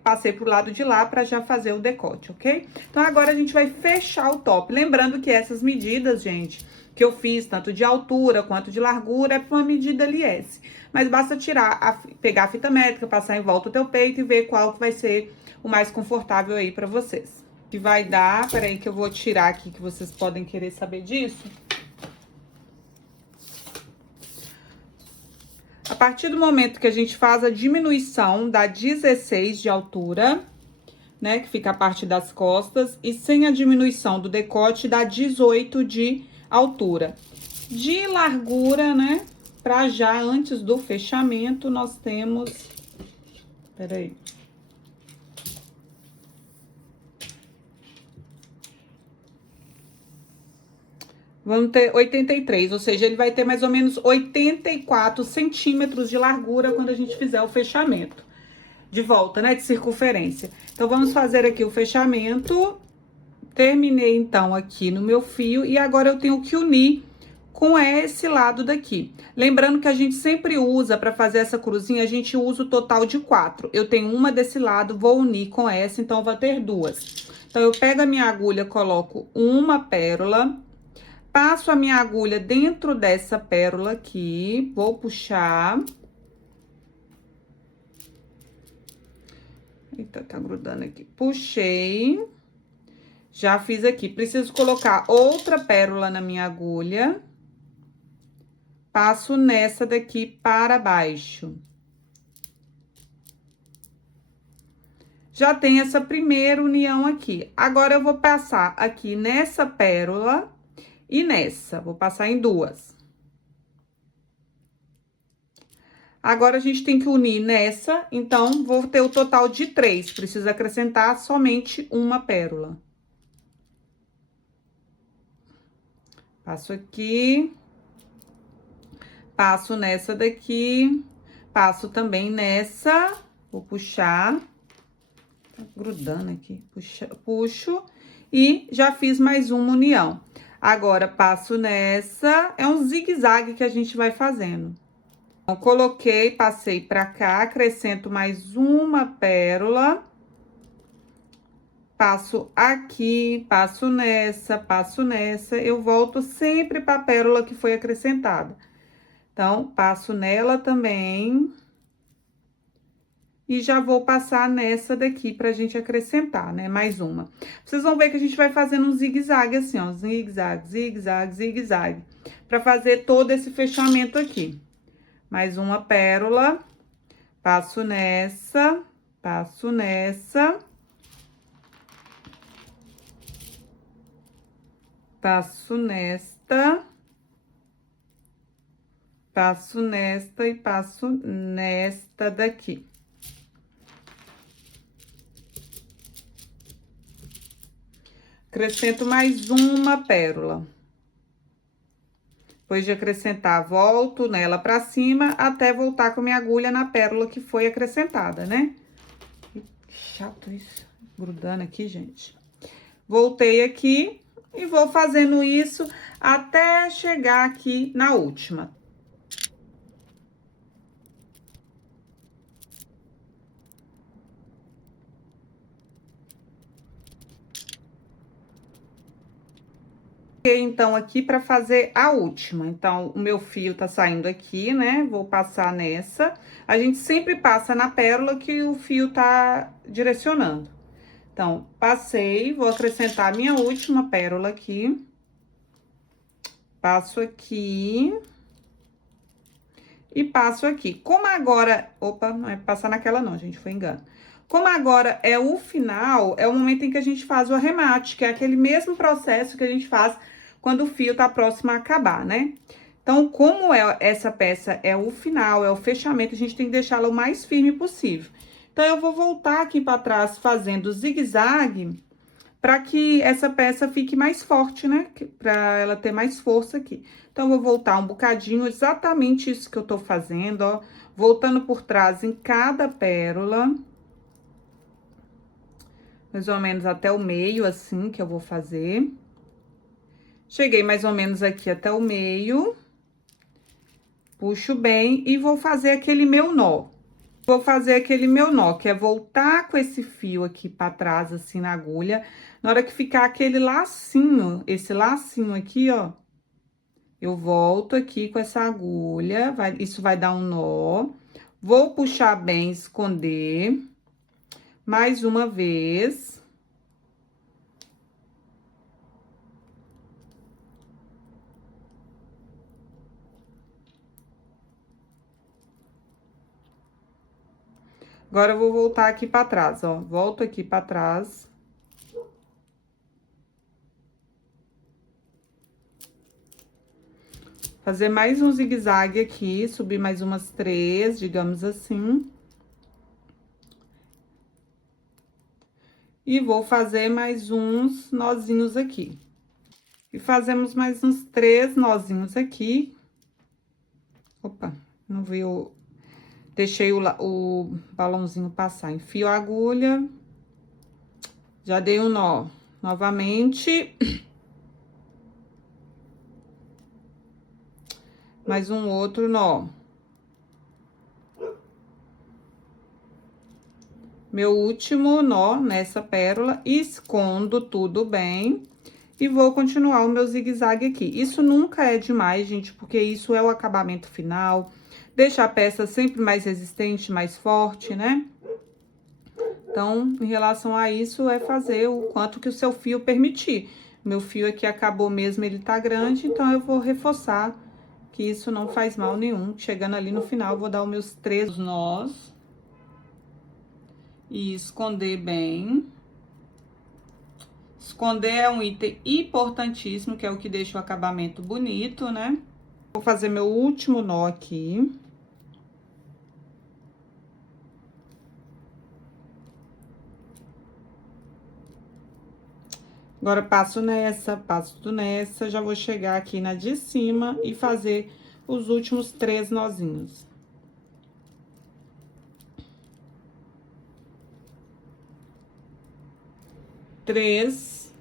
passei pro lado de lá pra já fazer o decote, ok? Então, agora a gente vai fechar o top. Lembrando que essas medidas, gente, que eu fiz, tanto de altura quanto de largura, é pra uma medida LS. Mas basta pegar a fita métrica, passar em volta do teu peito e ver qual que vai ser o mais confortável aí pra vocês. que vai dar, peraí que eu vou tirar aqui, que vocês podem querer saber disso. A partir do momento que a gente faz a diminuição, dá 16 de altura, né, que fica a parte das costas, e sem a diminuição do decote, dá 18 de altura. De largura, né, pra já antes do fechamento, nós temos... Peraí. Vamos ter 83, ou seja, ele vai ter mais ou menos 84 centímetros de largura quando a gente fizer o fechamento. De volta, né, de circunferência. Então, vamos fazer aqui o fechamento. Terminei, então, aqui no meu fio. E agora, eu tenho que unir com esse lado daqui. Lembrando que a gente sempre usa, para fazer essa cruzinha, a gente usa o total de 4. Eu tenho uma desse lado, vou unir com essa, então, vou ter 2. Então, eu pego a minha agulha, coloco uma pérola... Passo a minha agulha dentro dessa pérola aqui, vou puxar. Eita, tá grudando aqui. Puxei. Já fiz aqui. Preciso colocar outra pérola na minha agulha. Passo nessa daqui para baixo. Já tem essa primeira união aqui. Agora, eu vou passar aqui nessa pérola... E nessa, vou passar em 2. Agora, a gente tem que unir nessa, então, vou ter o total de 3. Preciso acrescentar somente uma pérola. Passo aqui. Passo nessa daqui. Passo também nessa. Vou puxar. Tá grudando aqui. Puxo. E já fiz mais uma união. Agora, passo nessa, é um zigue-zague que a gente vai fazendo. Então, coloquei, passei pra cá, acrescento mais uma pérola. Passo aqui, passo nessa, eu volto sempre pra pérola que foi acrescentada. Então, passo nela também. E já vou passar nessa daqui pra gente acrescentar, né? Mais uma. Vocês vão ver que a gente vai fazendo um zigue-zague assim, ó. Zigue-zague, zigue-zague, zigue-zague. Pra fazer todo esse fechamento aqui. Mais uma pérola. Passo nessa. Passo nessa. Passo nesta. Passo nesta e passo nesta daqui. Acrescento mais uma pérola. Depois de acrescentar, volto nela pra cima, até voltar com a minha agulha na pérola que foi acrescentada, né? Que chato isso, grudando aqui, gente. Voltei aqui e vou fazendo isso até chegar aqui na última. Então, aqui pra fazer a última. Então, o meu fio tá saindo aqui, né? Vou passar nessa. A gente sempre passa na pérola que o fio tá direcionando. Então, passei, vou acrescentar a minha última pérola aqui. Passo aqui. E passo aqui. Como agora... Opa, não é passar naquela não, gente, foi engano. Como agora é o final, é o momento em que a gente faz o arremate, que é aquele mesmo processo que a gente faz quando o fio tá próximo a acabar, né? Então, como essa peça é o final, é o fechamento, a gente tem que deixá-la o mais firme possível. Então, eu vou voltar aqui pra trás fazendo zigue-zague, pra que essa peça fique mais forte, né? Pra ela ter mais força aqui. Então, eu vou voltar um bocadinho, exatamente isso que eu tô fazendo, ó. Voltando por trás em cada pérola. Mais ou menos até o meio, assim, que eu vou fazer. Cheguei mais ou menos aqui até o meio. Puxo bem e vou fazer aquele meu nó. Vou fazer aquele meu nó, que é voltar com esse fio aqui pra trás, assim, na agulha. Na hora que ficar aquele lacinho, esse lacinho aqui, ó. Eu volto aqui com essa agulha, isso vai dar um nó. Vou puxar bem, esconder. Mais uma vez. Agora, eu vou voltar aqui pra trás, ó. Volto aqui pra trás. Fazer mais um zigue-zague aqui, subir mais umas 3, digamos assim. E vou fazer mais uns nozinhos aqui. E fazemos mais uns 3 nozinhos aqui. Opa, não vi o... Deixei o balãozinho passar. Enfio a agulha. Já dei um nó novamente. Mais um outro nó. Meu último nó nessa pérola. Escondo tudo bem. E vou continuar o meu zigue-zague aqui. Isso nunca é demais, gente, porque isso é o acabamento final. Deixa a peça sempre mais resistente, mais forte, né? Então, em relação a isso, é fazer o quanto que o seu fio permitir. Meu fio aqui acabou mesmo, ele tá grande, então eu vou reforçar que isso não faz mal nenhum. Chegando ali no final, vou dar os meus 3 nós. E esconder bem. Esconder é um item importantíssimo, que é o que deixa o acabamento bonito, né? Vou fazer meu último nó aqui. Agora, passo nessa, já vou chegar aqui na de cima e fazer os últimos 3 nozinhos. Três.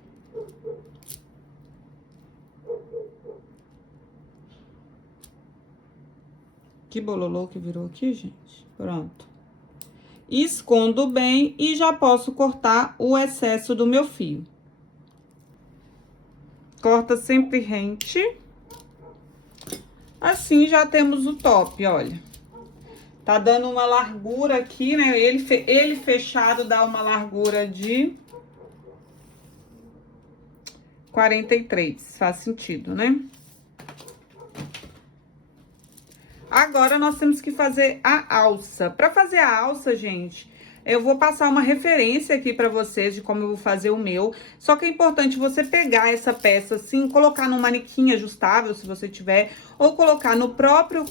Que bololô que virou aqui, gente. Pronto. Escondo bem e já posso cortar o excesso do meu fio. Corta sempre rente. Assim, já temos o top, olha. Tá dando uma largura aqui, né? Ele fechado dá uma largura de 43, faz sentido, né? Agora, nós temos que fazer a alça. Pra fazer a alça, gente, eu vou passar uma referência aqui pra vocês de como eu vou fazer o meu. Só que é importante você pegar essa peça assim, colocar num manequim ajustável, se você tiver, ou colocar no próprio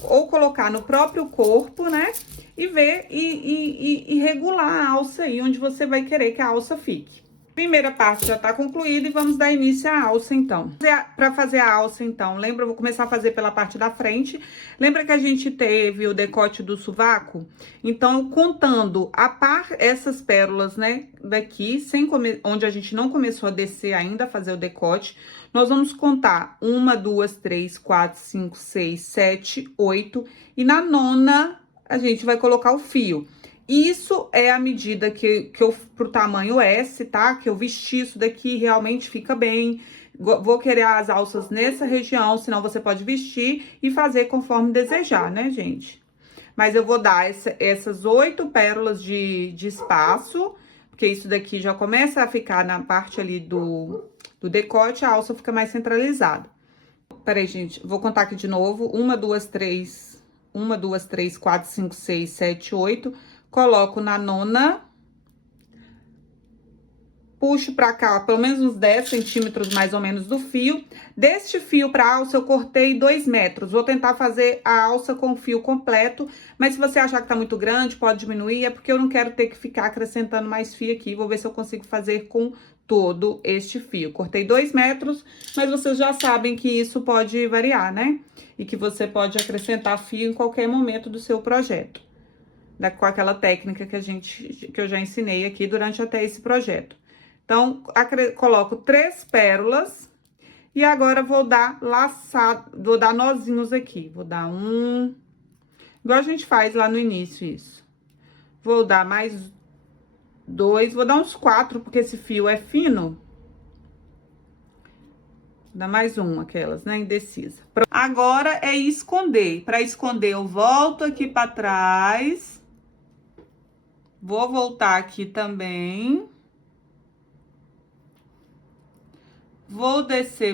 corpo, né? E ver e regular a alça aí, onde você vai querer que a alça fique. Primeira parte já tá concluída e vamos dar início à alça, então. Pra fazer a alça, então, lembra? Eu vou começar a fazer pela parte da frente. Lembra que a gente teve o decote do sovaco? Então, contando essas pérolas, né, daqui, onde a gente não começou a descer ainda, a fazer o decote, nós vamos contar 1, 2, 3, 4, 5, 6, 7, 8. E na nona, a gente vai colocar o fio. Isso é a medida que eu, pro tamanho S, tá? Que eu vesti isso daqui, realmente fica bem. Vou querer as alças nessa região, senão você pode vestir e fazer conforme desejar, né, gente? Mas eu vou dar essas 8 pérolas de espaço, porque isso daqui já começa a ficar na parte ali do decote, a alça fica mais centralizada. Peraí, gente, vou contar aqui de novo. 1, 2, 3, 1, 2, 3, 4, 5, 6, 7, 8... Coloco na nona, puxo pra cá, pelo menos uns 10 centímetros mais ou menos do fio. Deste fio pra alça, eu cortei 2 metros. Vou tentar fazer a alça com o fio completo, mas se você achar que tá muito grande, pode diminuir, é porque eu não quero ter que ficar acrescentando mais fio aqui. Vou ver se eu consigo fazer com todo este fio. Cortei 2 metros, mas vocês já sabem que isso pode variar, né? E que você pode acrescentar fio em qualquer momento do seu projeto. Com aquela técnica que eu já ensinei aqui durante até esse projeto. Então, coloco 3 pérolas e agora vou dar vou dar nozinhos aqui. Vou dar um, igual a gente faz lá no início isso. Vou dar mais 2, vou dar uns 4, porque esse fio é fino. Dá mais um, aquelas, né, indecisa. Agora é esconder. Para esconder, eu volto aqui para trás. Vou voltar aqui também. Vou descer,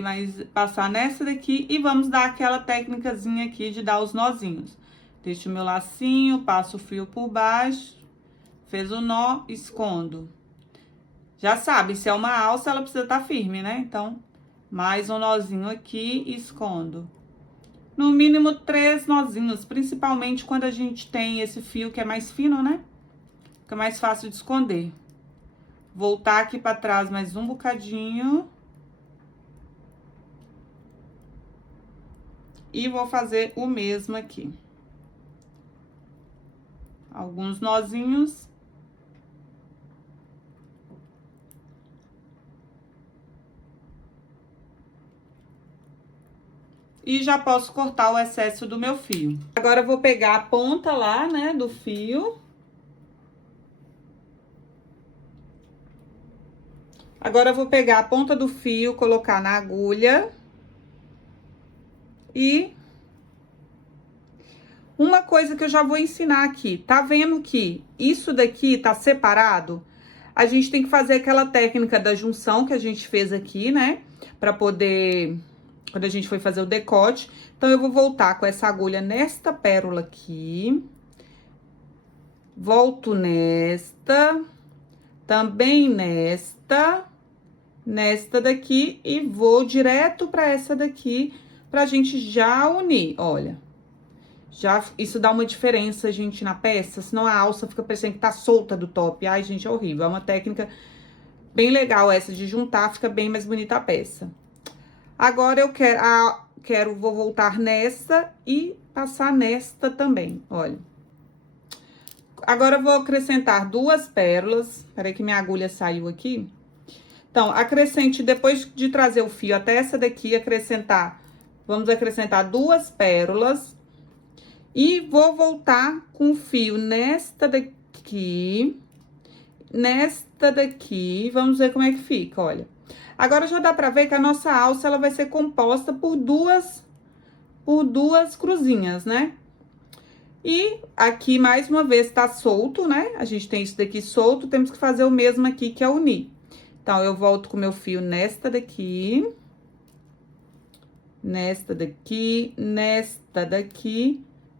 passar nessa daqui e vamos dar aquela técnicazinha aqui de dar os nozinhos. Deixo o meu lacinho, passo o fio por baixo, fez o nó, escondo. Já sabe, se é uma alça, ela precisa estar firme, né? Então, mais um nozinho aqui, escondo. No mínimo 3 nozinhos, principalmente quando a gente tem esse fio que é mais fino, né? Fica mais fácil de esconder. Voltar aqui pra trás mais um bocadinho. E vou fazer o mesmo aqui. Alguns nozinhos. E já posso cortar o excesso do meu fio. Agora, eu vou pegar a ponta lá, né, do fio. Agora, eu vou pegar a ponta do fio, colocar na agulha. E uma coisa que eu já vou ensinar aqui. Tá vendo que isso daqui tá separado? A gente tem que fazer aquela técnica da junção que a gente fez aqui, né? Pra poder... Quando a gente foi fazer o decote. Então, eu vou voltar com essa agulha nesta pérola aqui. Volto nesta. Também nesta. Nesta daqui. E vou direto pra essa daqui. Pra gente já unir, olha. Já, isso dá uma diferença, gente, na peça. Senão a alça fica parecendo que tá solta do top. Ai, gente, é horrível. É uma técnica bem legal essa de juntar. Fica bem mais bonita a peça. Agora, eu vou voltar nessa e passar nesta também, olha. Agora, eu vou acrescentar 2 pérolas. Peraí que minha agulha saiu aqui. Então, acrescente, depois de trazer o fio até essa daqui, vamos acrescentar 2 pérolas. E vou voltar com o fio nesta daqui, vamos ver como é que fica, olha. Agora, já dá pra ver que a nossa alça, ela vai ser composta por duas cruzinhas, né? E aqui, mais uma vez, tá solto, né? A gente tem isso daqui solto, temos que fazer o mesmo aqui, que é unir. Então, eu volto com o meu fio nesta daqui, nesta daqui,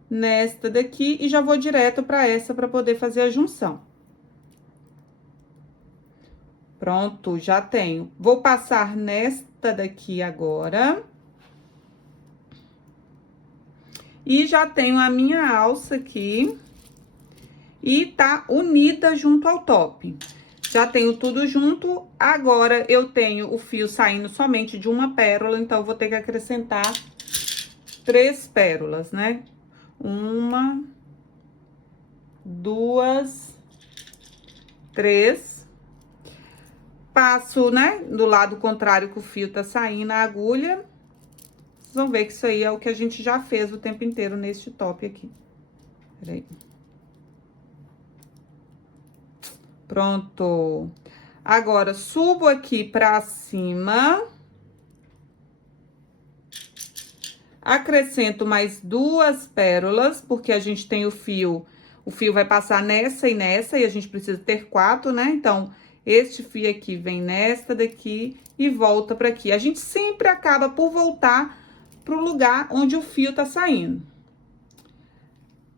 nesta daqui, e já vou direto pra essa, pra poder fazer a junção. Pronto, já tenho. Vou passar nesta daqui agora. E já tenho a minha alça aqui. E tá unida junto ao top. Já tenho tudo junto. Agora, eu tenho o fio saindo somente de uma pérola, então, eu vou ter que acrescentar 3 pérolas, né? 1, 2, 3. Passo, né, do lado contrário que o fio tá saindo a agulha. Vocês vão ver que isso aí é o que a gente já fez o tempo inteiro neste top aqui. Peraí. Pronto. Agora, subo aqui pra cima. Acrescento mais 2 pérolas, porque a gente tem o fio vai passar nessa e a gente precisa ter 4, né? Então, este fio aqui vem nesta daqui e volta pra aqui. A gente sempre acaba por voltar pro lugar onde o fio tá saindo.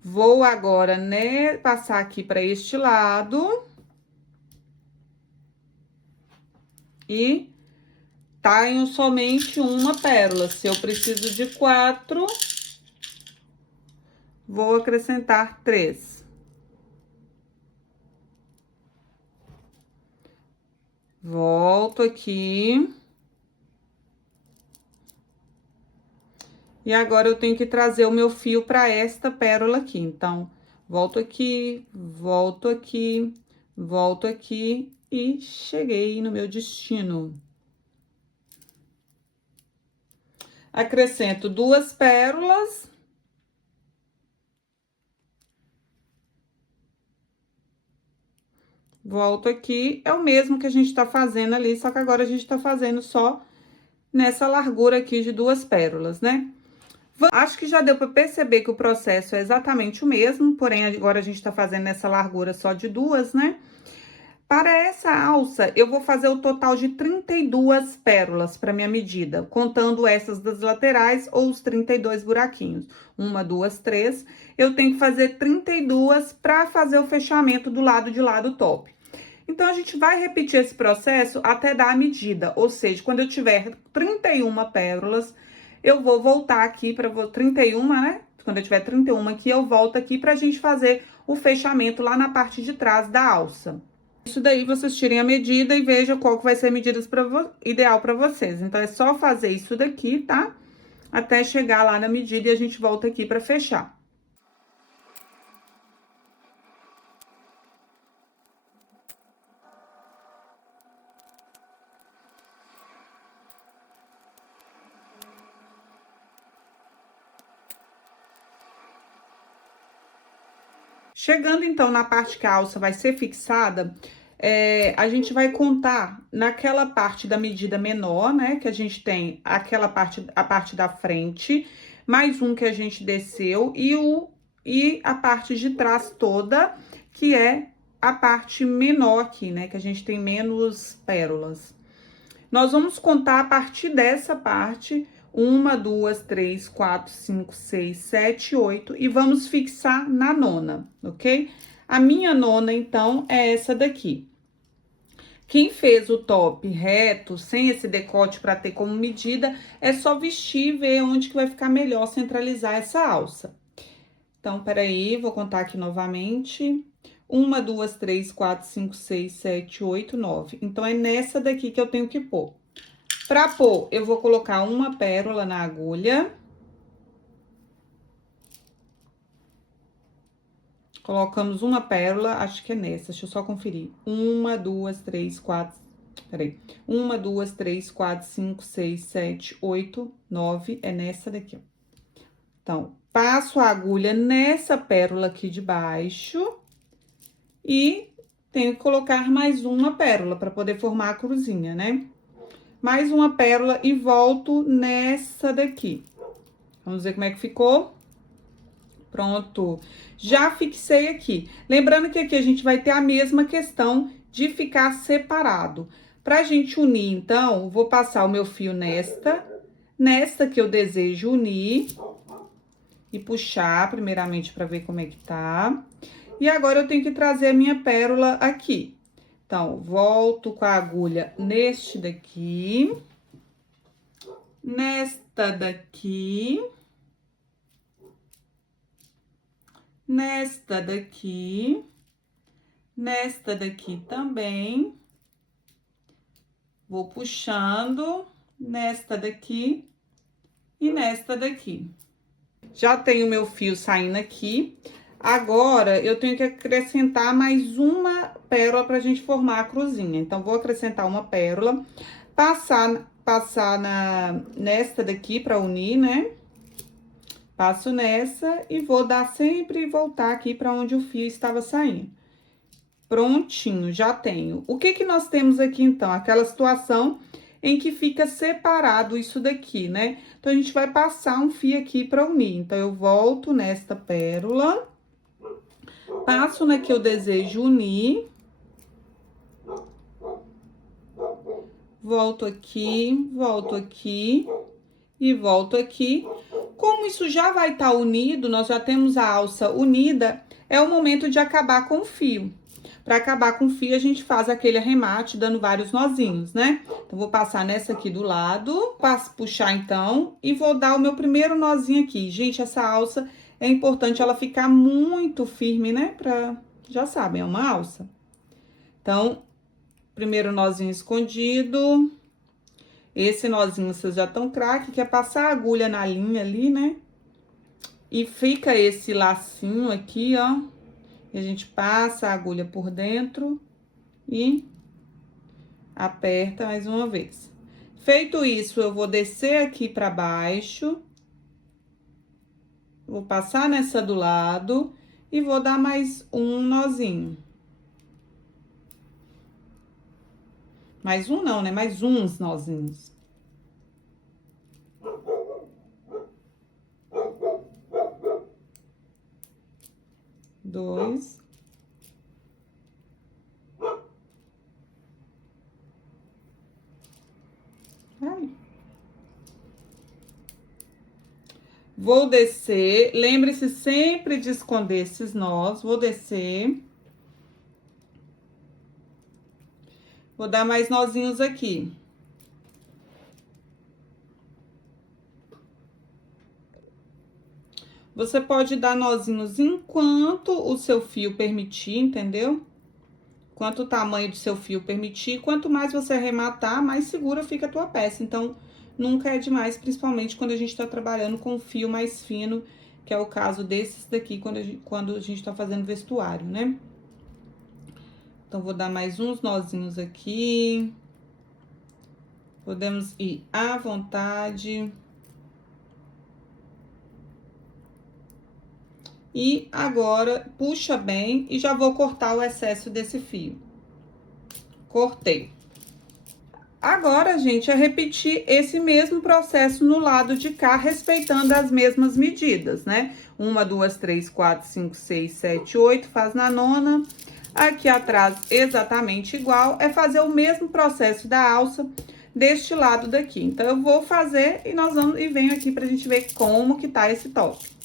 Vou agora, né, passar aqui pra este lado. E tenho somente uma pérola. Se eu preciso de 4, vou acrescentar 3. Volto aqui. E agora, eu tenho que trazer o meu fio para esta pérola aqui. Então, volto aqui, volto aqui, volto aqui e cheguei no meu destino. Acrescento 2 pérolas. Volto aqui, é o mesmo que a gente tá fazendo ali, só que agora a gente tá fazendo só nessa largura aqui de 2 pérolas, né? Acho que já deu pra perceber que o processo é exatamente o mesmo, porém, agora a gente tá fazendo nessa largura só de 2, né? Para essa alça, eu vou fazer o total de 32 pérolas para minha medida, contando essas das laterais ou os 32 buraquinhos. Uma, duas, três. Eu tenho que fazer 32 para fazer o fechamento do lado de lá do top. Então, a gente vai repetir esse processo até dar a medida, ou seja, quando eu tiver 31 pérolas, eu vou voltar aqui para 31, né? Quando eu tiver 31 aqui, eu volto aqui pra gente fazer o fechamento lá na parte de trás da alça. Isso daí, vocês tirem a medida e vejam qual que vai ser a medida ideal para vocês. Então, é só fazer isso daqui, tá? Até chegar lá na medida e a gente volta aqui para fechar. Chegando, então, na parte que a alça vai ser fixada, a gente vai contar naquela parte da medida menor, né? Que a gente tem aquela parte, a parte da frente, mais um que a gente desceu e a parte de trás toda, que é a parte menor aqui, né? Que a gente tem menos pérolas. Nós vamos contar a partir dessa parte, 1, 2, 3, 4, 5, 6, 7, 8, e vamos fixar na nona, ok? A minha nona, então, é essa daqui. Quem fez o top reto, sem esse decote para ter como medida, é só vestir e ver onde que vai ficar melhor centralizar essa alça. Então, peraí, vou contar aqui novamente. 1, 2, 3, 4, 5, 6, 7, 8, 9. Então, é nessa daqui que eu tenho que pôr. Pra pôr, eu vou colocar uma pérola na agulha. Colocamos uma pérola, acho que é nessa, deixa eu só conferir. 1, 2, 3, 4, peraí. 1, 2, 3, 4, 5, 6, 7, 8, 9, é nessa daqui, ó. Então, passo a agulha nessa pérola aqui de baixo e tenho que colocar mais uma pérola para poder formar a cruzinha, né? Mais uma pérola e volto nessa daqui. Vamos ver como é que ficou. Pronto. Já fixei aqui. Lembrando que aqui a gente vai ter a mesma questão de ficar separado. Pra gente unir, então, vou passar o meu fio nesta que eu desejo unir. E puxar primeiramente para ver como é que tá. E agora, eu tenho que trazer a minha pérola aqui. Então, volto com a agulha neste daqui. Nesta daqui. Nesta daqui. Nesta daqui também. Vou puxando nesta daqui e nesta daqui. Já tenho meu fio saindo aqui. Agora, eu tenho que acrescentar mais uma pérola pra gente formar a cruzinha. Então, vou acrescentar uma pérola, passar nesta daqui pra unir, né? Passo nessa e vou dar sempre e voltar aqui pra onde o fio estava saindo. Prontinho, já tenho. O que que nós temos aqui, então? Aquela situação em que fica separado isso daqui, né? Então, a gente vai passar um fio aqui para unir. Então, eu volto nesta pérola, passo na que eu desejo unir, volto aqui e volto aqui. Como isso já vai estar unido, nós já temos a alça unida, é o momento de acabar com o fio. Para acabar com o fio, a gente faz aquele arremate, dando vários nozinhos, né? Então, vou passar nessa aqui do lado, puxar então, e vou dar o meu primeiro nozinho aqui. Gente, essa alça é importante ela ficar muito firme, né? Já sabem, é uma alça. Então, primeiro nozinho escondido. Esse nozinho, vocês já estão craque, que é passar a agulha na linha ali, né? E fica esse lacinho aqui, ó. E a gente passa a agulha por dentro e aperta mais uma vez. Feito isso, eu vou descer aqui pra baixo. Vou passar nessa do lado e vou dar mais um nozinho. Mais um não, né? Mais uns nozinhos. Dois. Ai. Vou descer. Lembre-se sempre de esconder esses nós. Vou descer. Vou dar mais nozinhos aqui. Você pode dar nozinhos enquanto o seu fio permitir, entendeu? Quanto o tamanho do seu fio permitir. Quanto mais você arrematar, mais segura fica a tua peça. Então, nunca é demais, principalmente quando a gente tá trabalhando com fio mais fino, que é o caso desses daqui, quando a gente tá fazendo vestuário, né? Então, vou dar mais uns nozinhos aqui. Podemos ir à vontade. E agora, puxa bem e já vou cortar o excesso desse fio. Cortei. Agora, gente, é repetir esse mesmo processo no lado de cá, respeitando as mesmas medidas, né? 1, 2, 3, 4, 5, 6, 7, 8, faz na nona. Aqui atrás, exatamente igual, é fazer o mesmo processo da alça deste lado daqui. Então, eu vou fazer e venho aqui pra gente ver como que tá esse top.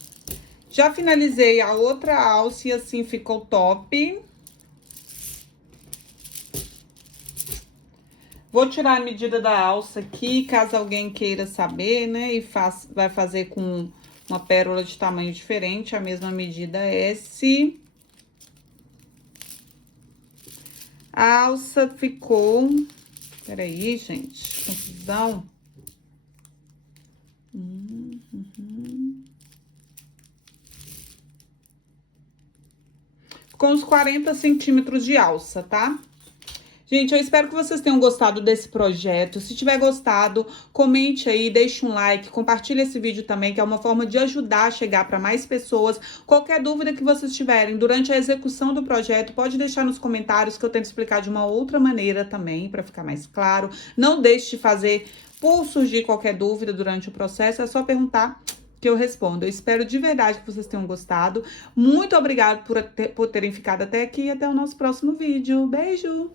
Já finalizei a outra alça e assim ficou top. Vou tirar a medida da alça aqui, caso alguém queira saber, né? E vai fazer com uma pérola de tamanho diferente, a mesma medida S. A alça ficou... Peraí, gente, confusão. Com uns 40 centímetros de alça, tá? Gente, eu espero que vocês tenham gostado desse projeto. Se tiver gostado, comente aí, deixe um like, compartilhe esse vídeo também, que é uma forma de ajudar a chegar para mais pessoas. Qualquer dúvida que vocês tiverem durante a execução do projeto, pode deixar nos comentários que eu tento explicar de uma outra maneira também, para ficar mais claro. Não deixe de fazer por surgir qualquer dúvida durante o processo, é só perguntar que eu respondo. Eu espero de verdade que vocês tenham gostado. Muito obrigada por terem ficado até aqui e até o nosso próximo vídeo. Beijo!